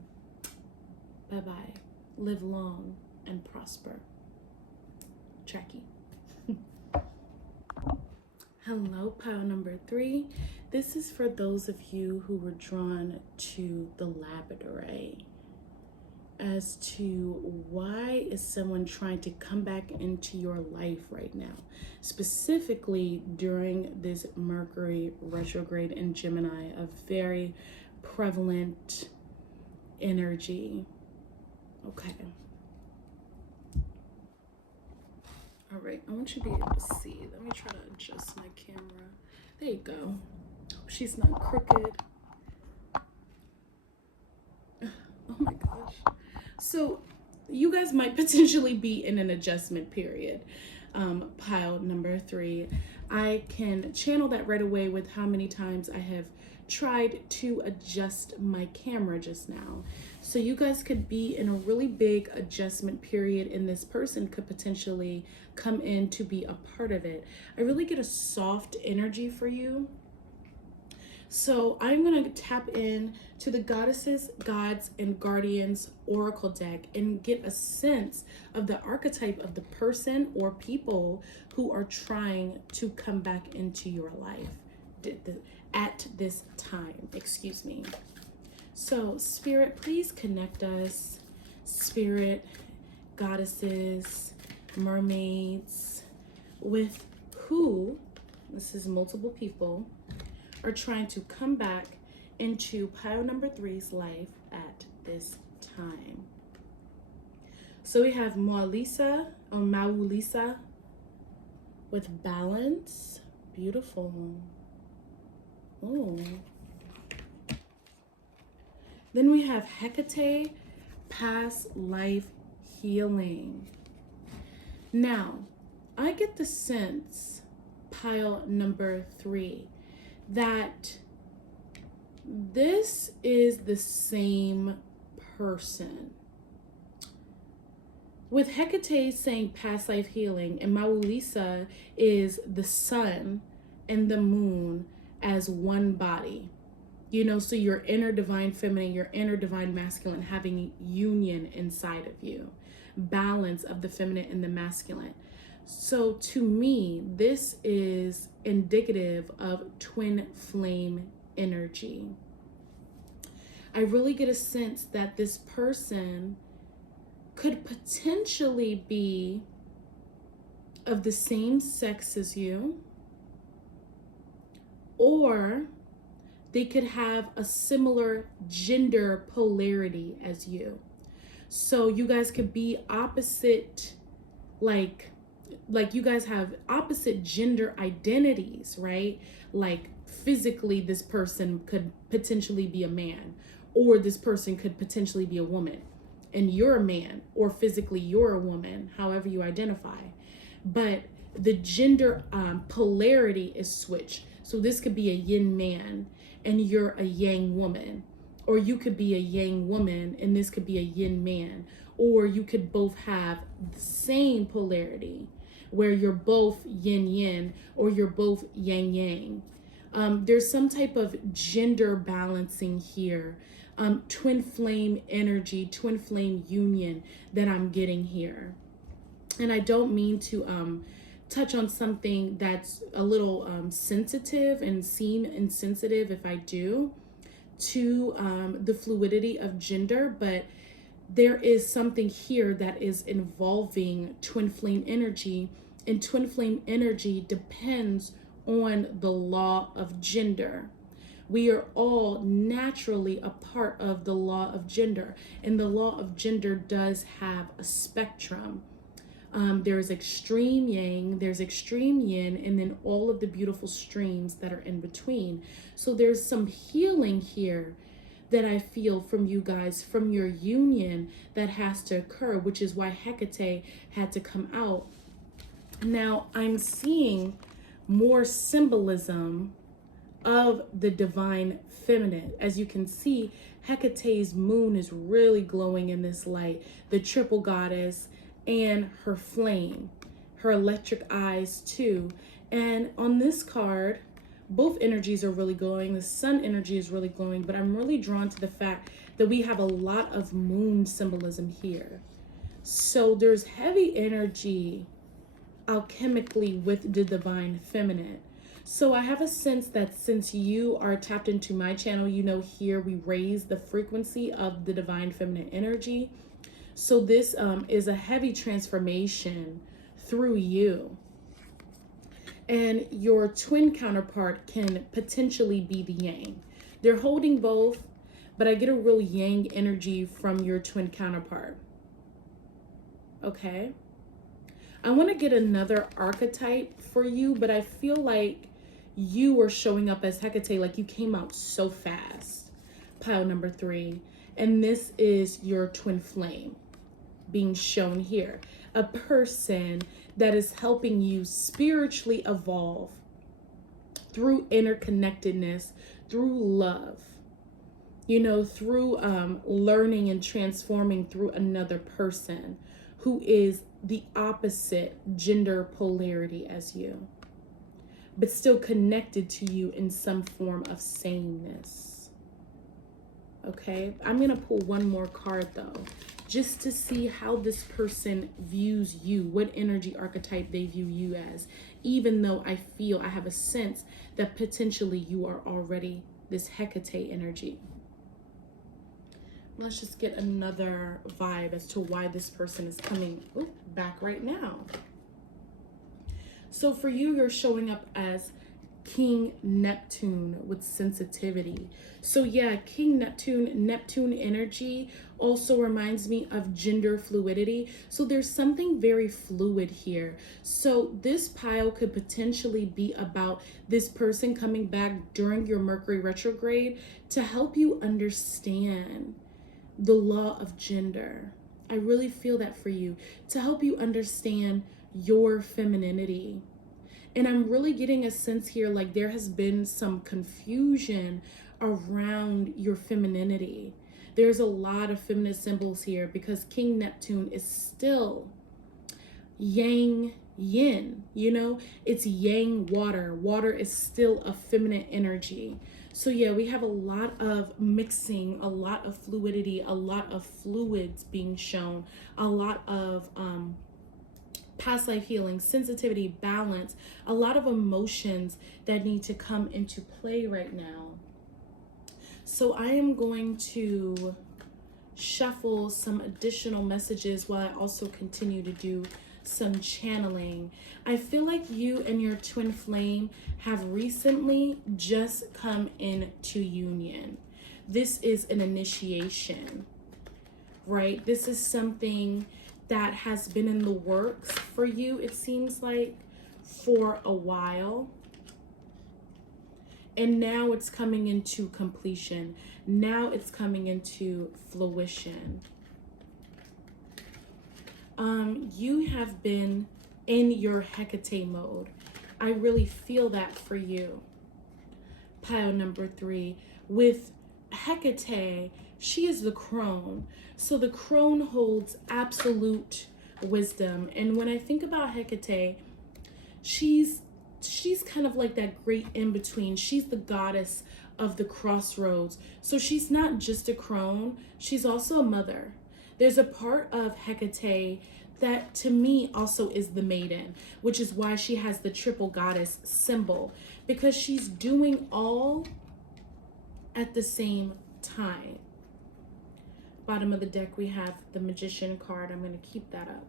bye-bye. Live long and prosper. Jackie. Hello, pile number 3. This is for those of you who were drawn to the labradorite as to why is someone trying to come back into your life right now, specifically during this Mercury retrograde in Gemini, a very prevalent energy. Okay. All right, I want you to be able to see. Let me try to adjust my camera. There you go. She's not crooked. Oh my gosh. So you guys might potentially be in an adjustment period. Pile number 3. I can channel that right away with how many times I have tried to adjust my camera just now. So you guys could be in a really big adjustment period, and this person could potentially come in to be a part of it. I really get a soft energy for you. So I'm going to tap in to the Goddesses, Gods, and Guardians Oracle deck and get a sense of the archetype of the person or people who are trying to come back into your life at this time. Excuse me. So Spirit, please connect us. Spirit, Goddesses, Mermaids, with who, this is multiple people, are trying to come back into pile number 3's life at this time. So we have Maulisa or Maulisa with balance. Beautiful. Oh. Then we have Hecate, past life healing. Now, I get the sense, pile number 3, that this is the same person. With Hecate saying past life healing, and Maulisa is the sun and the moon as one body. You know, so your inner divine feminine, your inner divine masculine having union inside of you. Balance of the feminine and the masculine. So to me, this is indicative of twin flame energy. I really get a sense that this person could potentially be of the same sex as you, or they could have a similar gender polarity as you. So you guys could be opposite, like you guys have opposite gender identities, right? Like physically this person could potentially be a man, or this person could potentially be a woman, and you're a man, or physically you're a woman, however you identify. But the gender polarity is switched. So this could be a yin man and you're a yang woman, or you could be a yang woman and this could be a yin man, or you could both have the same polarity where you're both yin yin or you're both yang yang. There's some type of gender balancing here, twin flame energy, twin flame union that I'm getting here. And I don't mean to touch on something that's a little sensitive and seem insensitive if I do to the fluidity of gender, but there is something here that is involving twin flame energy, and twin flame energy depends on the law of gender. We are all naturally a part of the law of gender, and the law of gender does have a spectrum. There's extreme yang, there's extreme yin, and then all of the beautiful streams that are in between. So there's some healing here that I feel from you guys, from your union that has to occur, which is why Hecate had to come out. Now I'm seeing more symbolism of the divine feminine. As you can see, Hecate's moon is really glowing in this light, the triple goddess, and her flame, her electric eyes too. And on this card, both energies are really glowing. The sun energy is really glowing, but I'm really drawn to the fact that we have a lot of moon symbolism here. So there's heavy energy alchemically with the divine feminine. So I have a sense that since you are tapped into my channel, you know here we raise the frequency of the divine feminine energy. So this is a heavy transformation through you. And your twin counterpart can potentially be the yang. They're holding both, but I get a real yang energy from your twin counterpart. Okay. I want to get another archetype for you, but I feel like you were showing up as Hecate, like you came out so fast. Pile number 3. And this is your twin flame being shown here. A person that is helping you spiritually evolve through interconnectedness, through love, you know, through learning and transforming through another person who is the opposite gender polarity as you, but still connected to you in some form of sameness. Okay, I'm gonna pull one more card though, just to see how this person views you, what energy archetype they view you as, even though I feel, I have a sense that potentially you are already this Hecate energy. Let's just get another vibe as to why this person is coming back right now. So for you, you're showing up as King Neptune with sensitivity. So yeah, King Neptune energy also reminds me of gender fluidity. So there's something very fluid here. So this pile could potentially be about this person coming back during your Mercury retrograde to help you understand the law of gender. I really feel that for you, to help you understand your femininity. And I'm really getting a sense here like there has been some confusion around your femininity. There's a lot of feminine symbols here because King Neptune is still yang yin, you know, it's yang water. Water is still a feminine energy. So yeah, we have a lot of mixing, a lot of fluidity, a lot of fluids being shown, a lot of past life healing, sensitivity, balance, a lot of emotions that need to come into play right now. So I am going to shuffle some additional messages while I also continue to do some channeling. I feel like you and your twin flame have recently just come into union. This is an initiation, right? This is something that has been in the works for you, it seems like, for a while. And now it's coming into completion. Now it's coming into fruition. You have been in your Hecate mode. I really feel that for you. Pile number 3, with Hecate, she is the crone. So the crone holds absolute wisdom. And when I think about Hecate, she's kind of like that great in between. She's the goddess of the crossroads. So she's not just a crone, she's also a mother. There's a part of Hecate that to me also is the maiden, which is why she has the triple goddess symbol, because she's doing all at the same time. Bottom of the deck, we have the Magician card. I'm going to keep that up.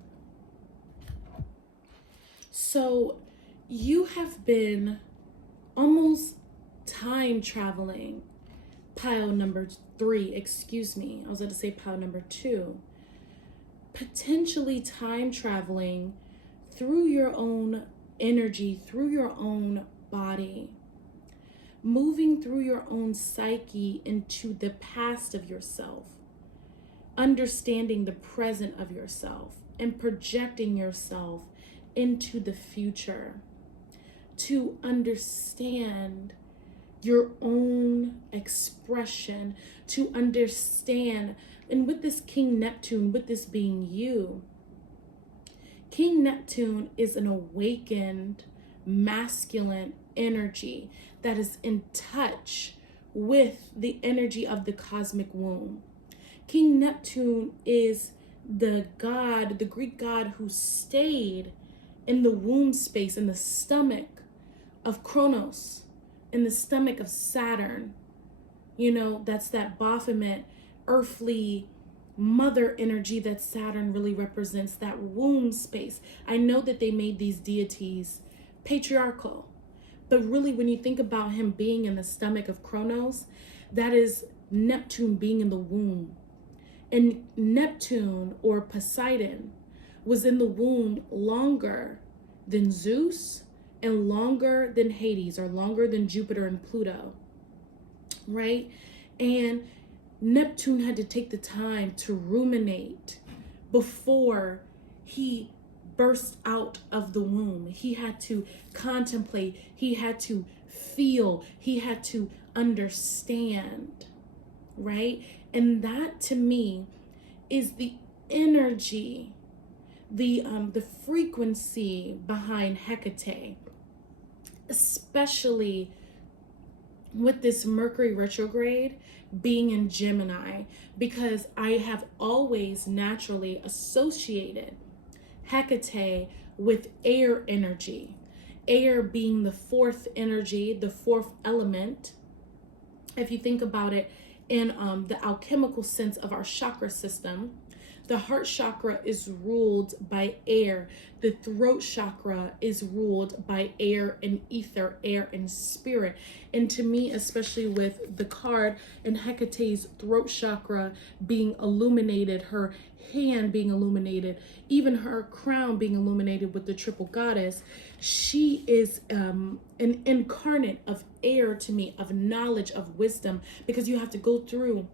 So you have been almost time traveling. Pile number 3, excuse me. I was going to say pile number 2. Potentially time traveling through your own energy, through your own body, moving through your own psyche into the past of yourself, understanding the present of yourself, and projecting yourself into the future to understand your own expression, to understand. And with this King Neptune, with this being you, King Neptune is an awakened masculine energy that is in touch with the energy of the cosmic womb. King Neptune is the god, the Greek god who stayed in the womb space, in the stomach of Kronos, in the stomach of Saturn. You know, that's that Baphomet, earthly mother energy that Saturn really represents, that womb space. I know that they made these deities patriarchal, but really when you think about him being in the stomach of Kronos, that is Neptune being in the womb. And Neptune, or Poseidon, was in the womb longer than Zeus and longer than Hades, or longer than Jupiter and Pluto, right? And Neptune had to take the time to ruminate before he burst out of the womb. He had to contemplate, he had to feel, he had to understand, right? And that to me is the energy, the frequency behind Hecate, especially with this Mercury retrograde being in Gemini, because I have always naturally associated Hecate with air energy, air being the fourth energy, the fourth element. If you think about it in the alchemical sense of our chakra system, the heart chakra is ruled by air. The throat chakra is ruled by air and ether, air and spirit. And to me, especially with the card and Hecate's throat chakra being illuminated, her hand being illuminated, even her crown being illuminated with the triple goddess, she is an incarnate of air to me, of knowledge, of wisdom, because you have to go through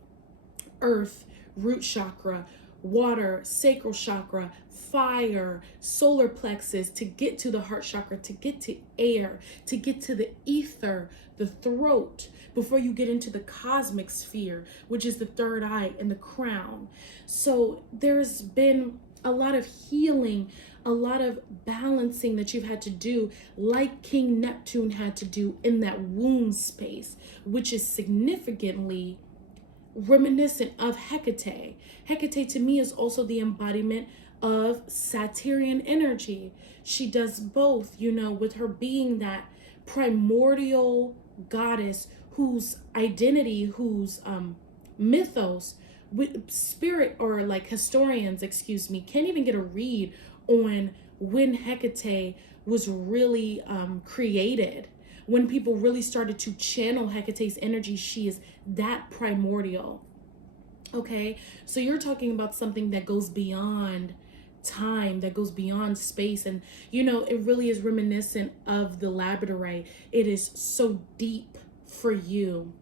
earth, root chakra, water, sacral chakra, fire, solar plexus to get to the heart chakra, to get to air, to get to the ether, the throat, before you get into the cosmic sphere, which is the third eye and the crown. So there's been a lot of healing, a lot of balancing that you've had to do, like King Neptune had to do in that womb space, which is significantly reminiscent of Hecate. Hecate to me is also the embodiment of Saturnian energy. She does both, you know, with her being that primordial goddess whose identity, whose mythos, with spirit, or like historians, excuse me, can't even get a read on when Hecate was really created. When people really started to channel Hecate's energy, she is that primordial. Okay, so you're talking about something that goes beyond time, that goes beyond space. And, you know, it really is reminiscent of the labradorite. It is so deep for you.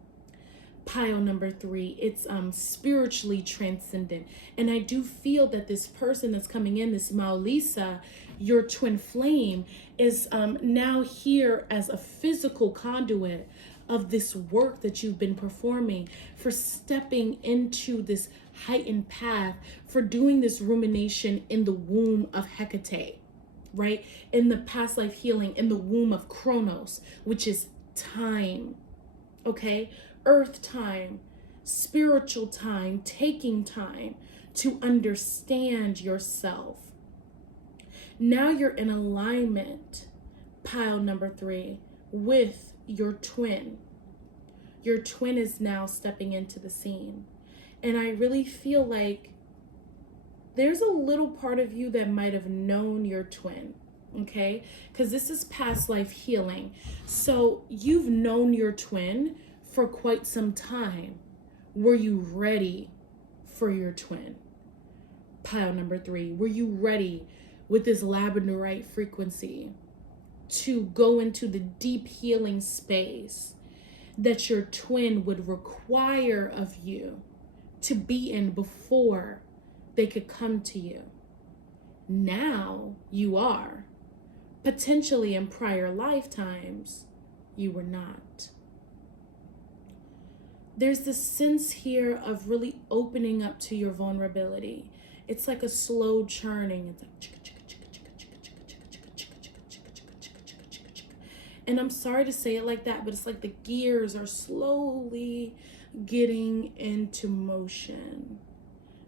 Pile number 3, it's spiritually transcendent. And I do feel that this person that's coming in, this Maulisa, your twin flame, is now here as a physical conduit of this work that you've been performing, for stepping into this heightened path, for doing this rumination in the womb of Hecate, right? In the past life healing, in the womb of Kronos, which is time, okay? Earth time, spiritual time, taking time to understand yourself. Now you're in alignment, pile number 3, with your twin. Your twin is now stepping into the scene. And I really feel like there's a little part of you that might have known your twin, okay? Because this is past life healing. So you've known your twin for quite some time. Were you ready for your twin? Pile number 3, were you ready with this labradorite frequency to go into the deep healing space that your twin would require of you to be in before they could come to you? Now you are. Potentially in prior lifetimes, you were not. There's this sense here of really opening up to your vulnerability. It's like a slow churning. It's like and I'm sorry to say it like that, but it's like the gears are slowly getting into motion.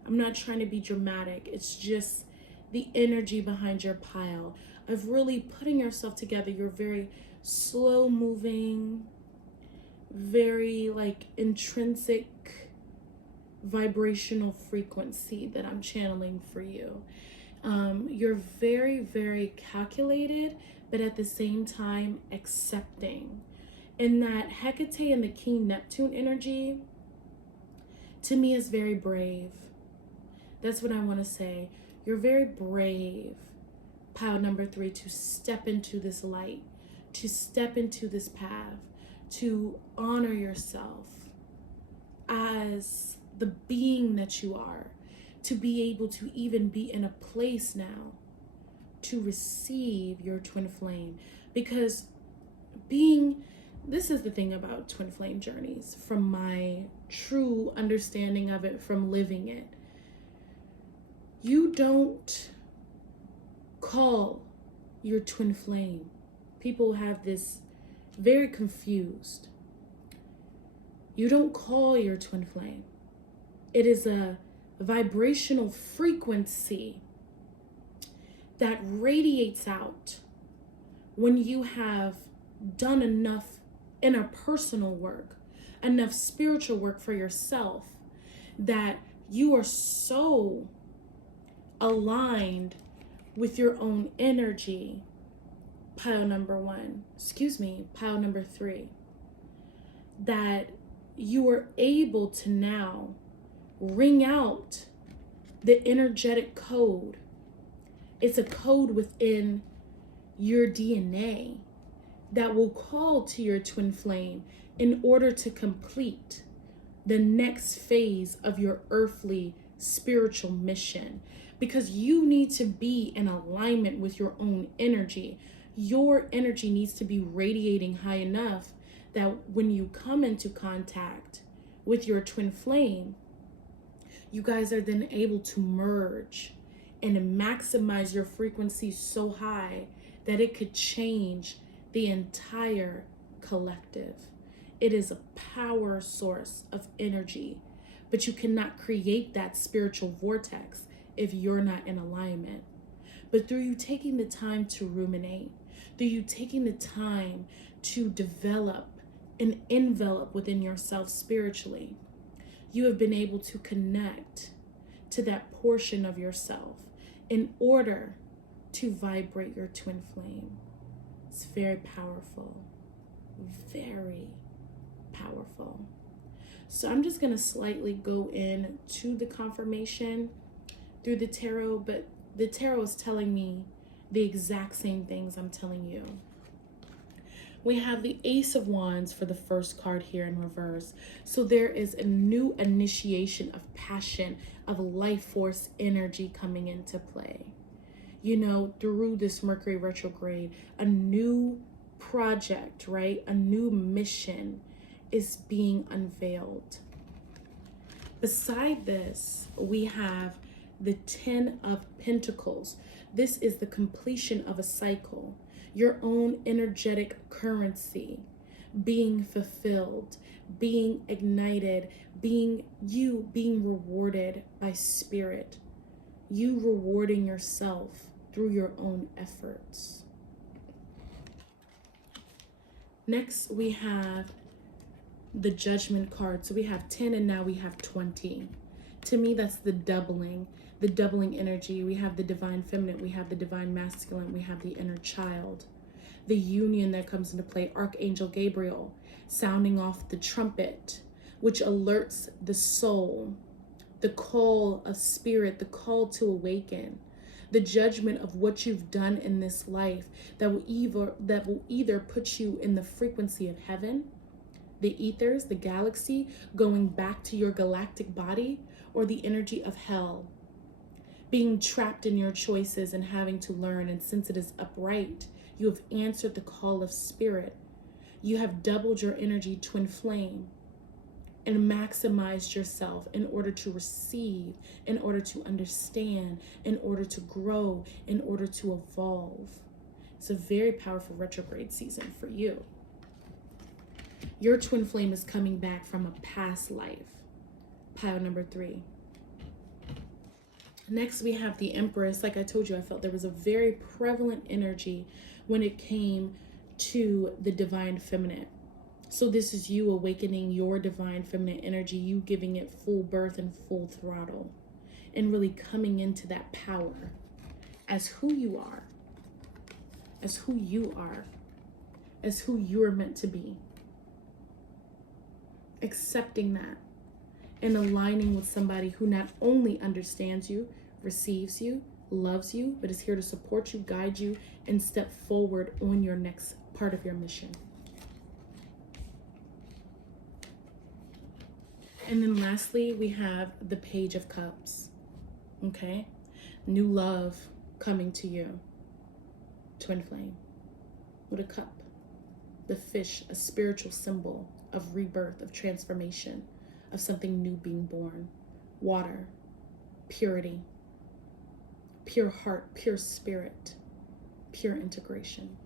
I'm not trying to be dramatic. It's just the energy behind your pile of really putting yourself together. You're very slow moving, very like intrinsic vibrational frequency that I'm channeling for you. You're very, very calculated, but at the same time accepting. And that Hecate and the King Neptune energy, to me, is very brave. That's what I want to say. You're very brave, pile number 3, to step into this light, to step into this path, to honor yourself as the being that you are, to be able to even be in a place now to receive your twin flame. Because this is the thing about twin flame journeys, from my true understanding of it, from living it. You don't call your twin flame. People have this very confused. You don't call your twin flame. It is a vibrational frequency that radiates out when you have done enough interpersonal work, enough spiritual work for yourself, that you are so aligned with your own energy, pile number 3, that you are able to now ring out the energetic code. It's a code within your DNA that will call to your twin flame in order to complete the next phase of your earthly spiritual mission. Because you need to be in alignment with your own energy. Your energy needs to be radiating high enough that when you come into contact with your twin flame, you guys are then able to merge and maximize your frequency so high that it could change the entire collective. It is a power source of energy, but you cannot create that spiritual vortex if you're not in alignment. But through you taking the time to ruminate, through you taking the time to develop and envelop within yourself spiritually, you have been able to connect to that portion of yourself in order to vibrate your twin flame. It's very powerful, very powerful. So I'm just going to slightly go in to the confirmation through the tarot, but the tarot is telling me the exact same things I'm telling you. We have the Ace of Wands for the first card here in reverse. So there is a new initiation of passion, of life force energy coming into play. You know, through this Mercury retrograde, a new project, right? A new mission is being unveiled. Beside this, we have the 10 of Pentacles. This is the completion of a cycle, your own energetic currency being fulfilled, being ignited, being rewarded by spirit, you rewarding yourself through your own efforts. Next, we have the Judgment card. So we have 10 and now we have 20. To me, that's the doubling energy. We have the divine feminine, we have the divine masculine, we have the inner child. The union that comes into play, Archangel Gabriel sounding off the trumpet, which alerts the soul, the call of spirit, the call to awaken, the judgment of what you've done in this life that will either put you in the frequency of heaven, the ethers, the galaxy, going back to your galactic body, or the energy of hell, being trapped in your choices and having to learn. And since it is upright, you have answered the call of spirit. You have doubled your energy, twin flame, and maximized yourself in order to receive, in order to understand, in order to grow, in order to evolve. It's a very powerful retrograde season for you. Your twin flame is coming back from a past life. Pile number 3. Next, we have the Empress. Like I told you, I felt there was a very prevalent energy when it came to the divine feminine. So this is you awakening your divine feminine energy, you giving it full birth and full throttle, and really coming into that power as who you are, as who you are, as who you're meant to be. Accepting that and aligning with somebody who not only understands you, receives you, loves you, but is here to support you, guide you, and step forward on your next part of your mission. And then lastly, we have the Page of Cups. Okay? New love coming to you. Twin flame. With a cup. The fish, a spiritual symbol of rebirth, of transformation, of something new being born. Water, purity, pure heart, pure spirit, pure integration.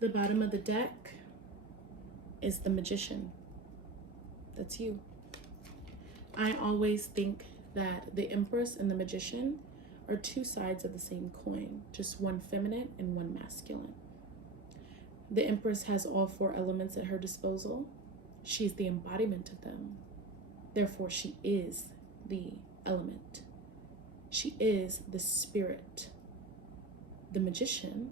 The bottom of the deck is the Magician. That's you. I always think that the Empress and the Magician are two sides of the same coin, just one feminine and one masculine. The Empress has all 4 elements at her disposal. She's the embodiment of them. Therefore, she is the element. She is the spirit. The Magician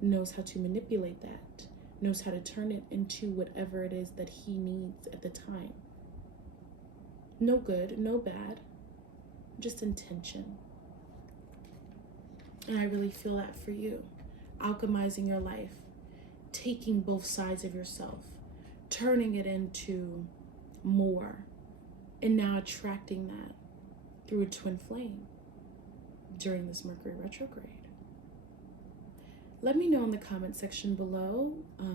knows how to manipulate that, knows how to turn it into whatever it is that he needs at the time. No good, no bad, just intention. And I really feel that for you. Alchemizing your life, taking both sides of yourself, turning it into more, and now attracting that through a twin flame during this Mercury retrograde. Let me know in the comment section below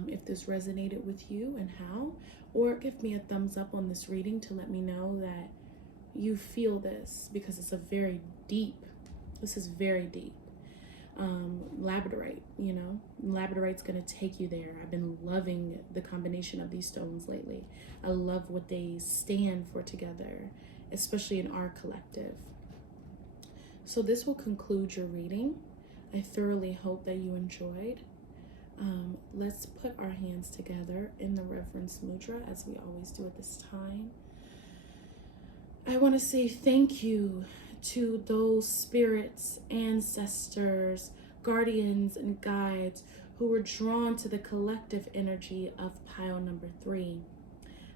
if this resonated with you and how, or give me a thumbs up on this reading to let me know that you feel this, because it's a very deep, this is very deep. Labradorite, you know, labradorite's gonna take you there. I've been loving the combination of these stones lately. I love what they stand for together, especially in our collective. So this will conclude your reading. I thoroughly hope that you enjoyed. Let's put our hands together in the reverence mudra as we always do at this time. I want to say thank you to those spirits, ancestors, guardians, and guides who were drawn to the collective energy of pile number 3.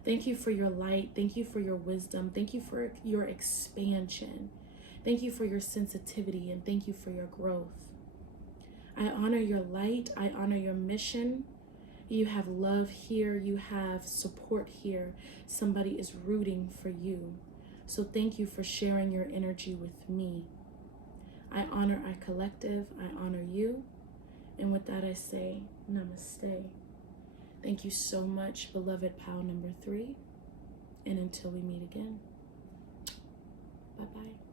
Thank you for your light. Thank you for your wisdom. Thank you for your expansion. Thank you for your sensitivity, and thank you for your growth. I honor your light. I honor your mission. You have love here. You have support here. Somebody is rooting for you. So thank you for sharing your energy with me. I honor our collective. I honor you. And with that, I say namaste. Thank you so much, beloved pal number 3. And until we meet again, bye-bye.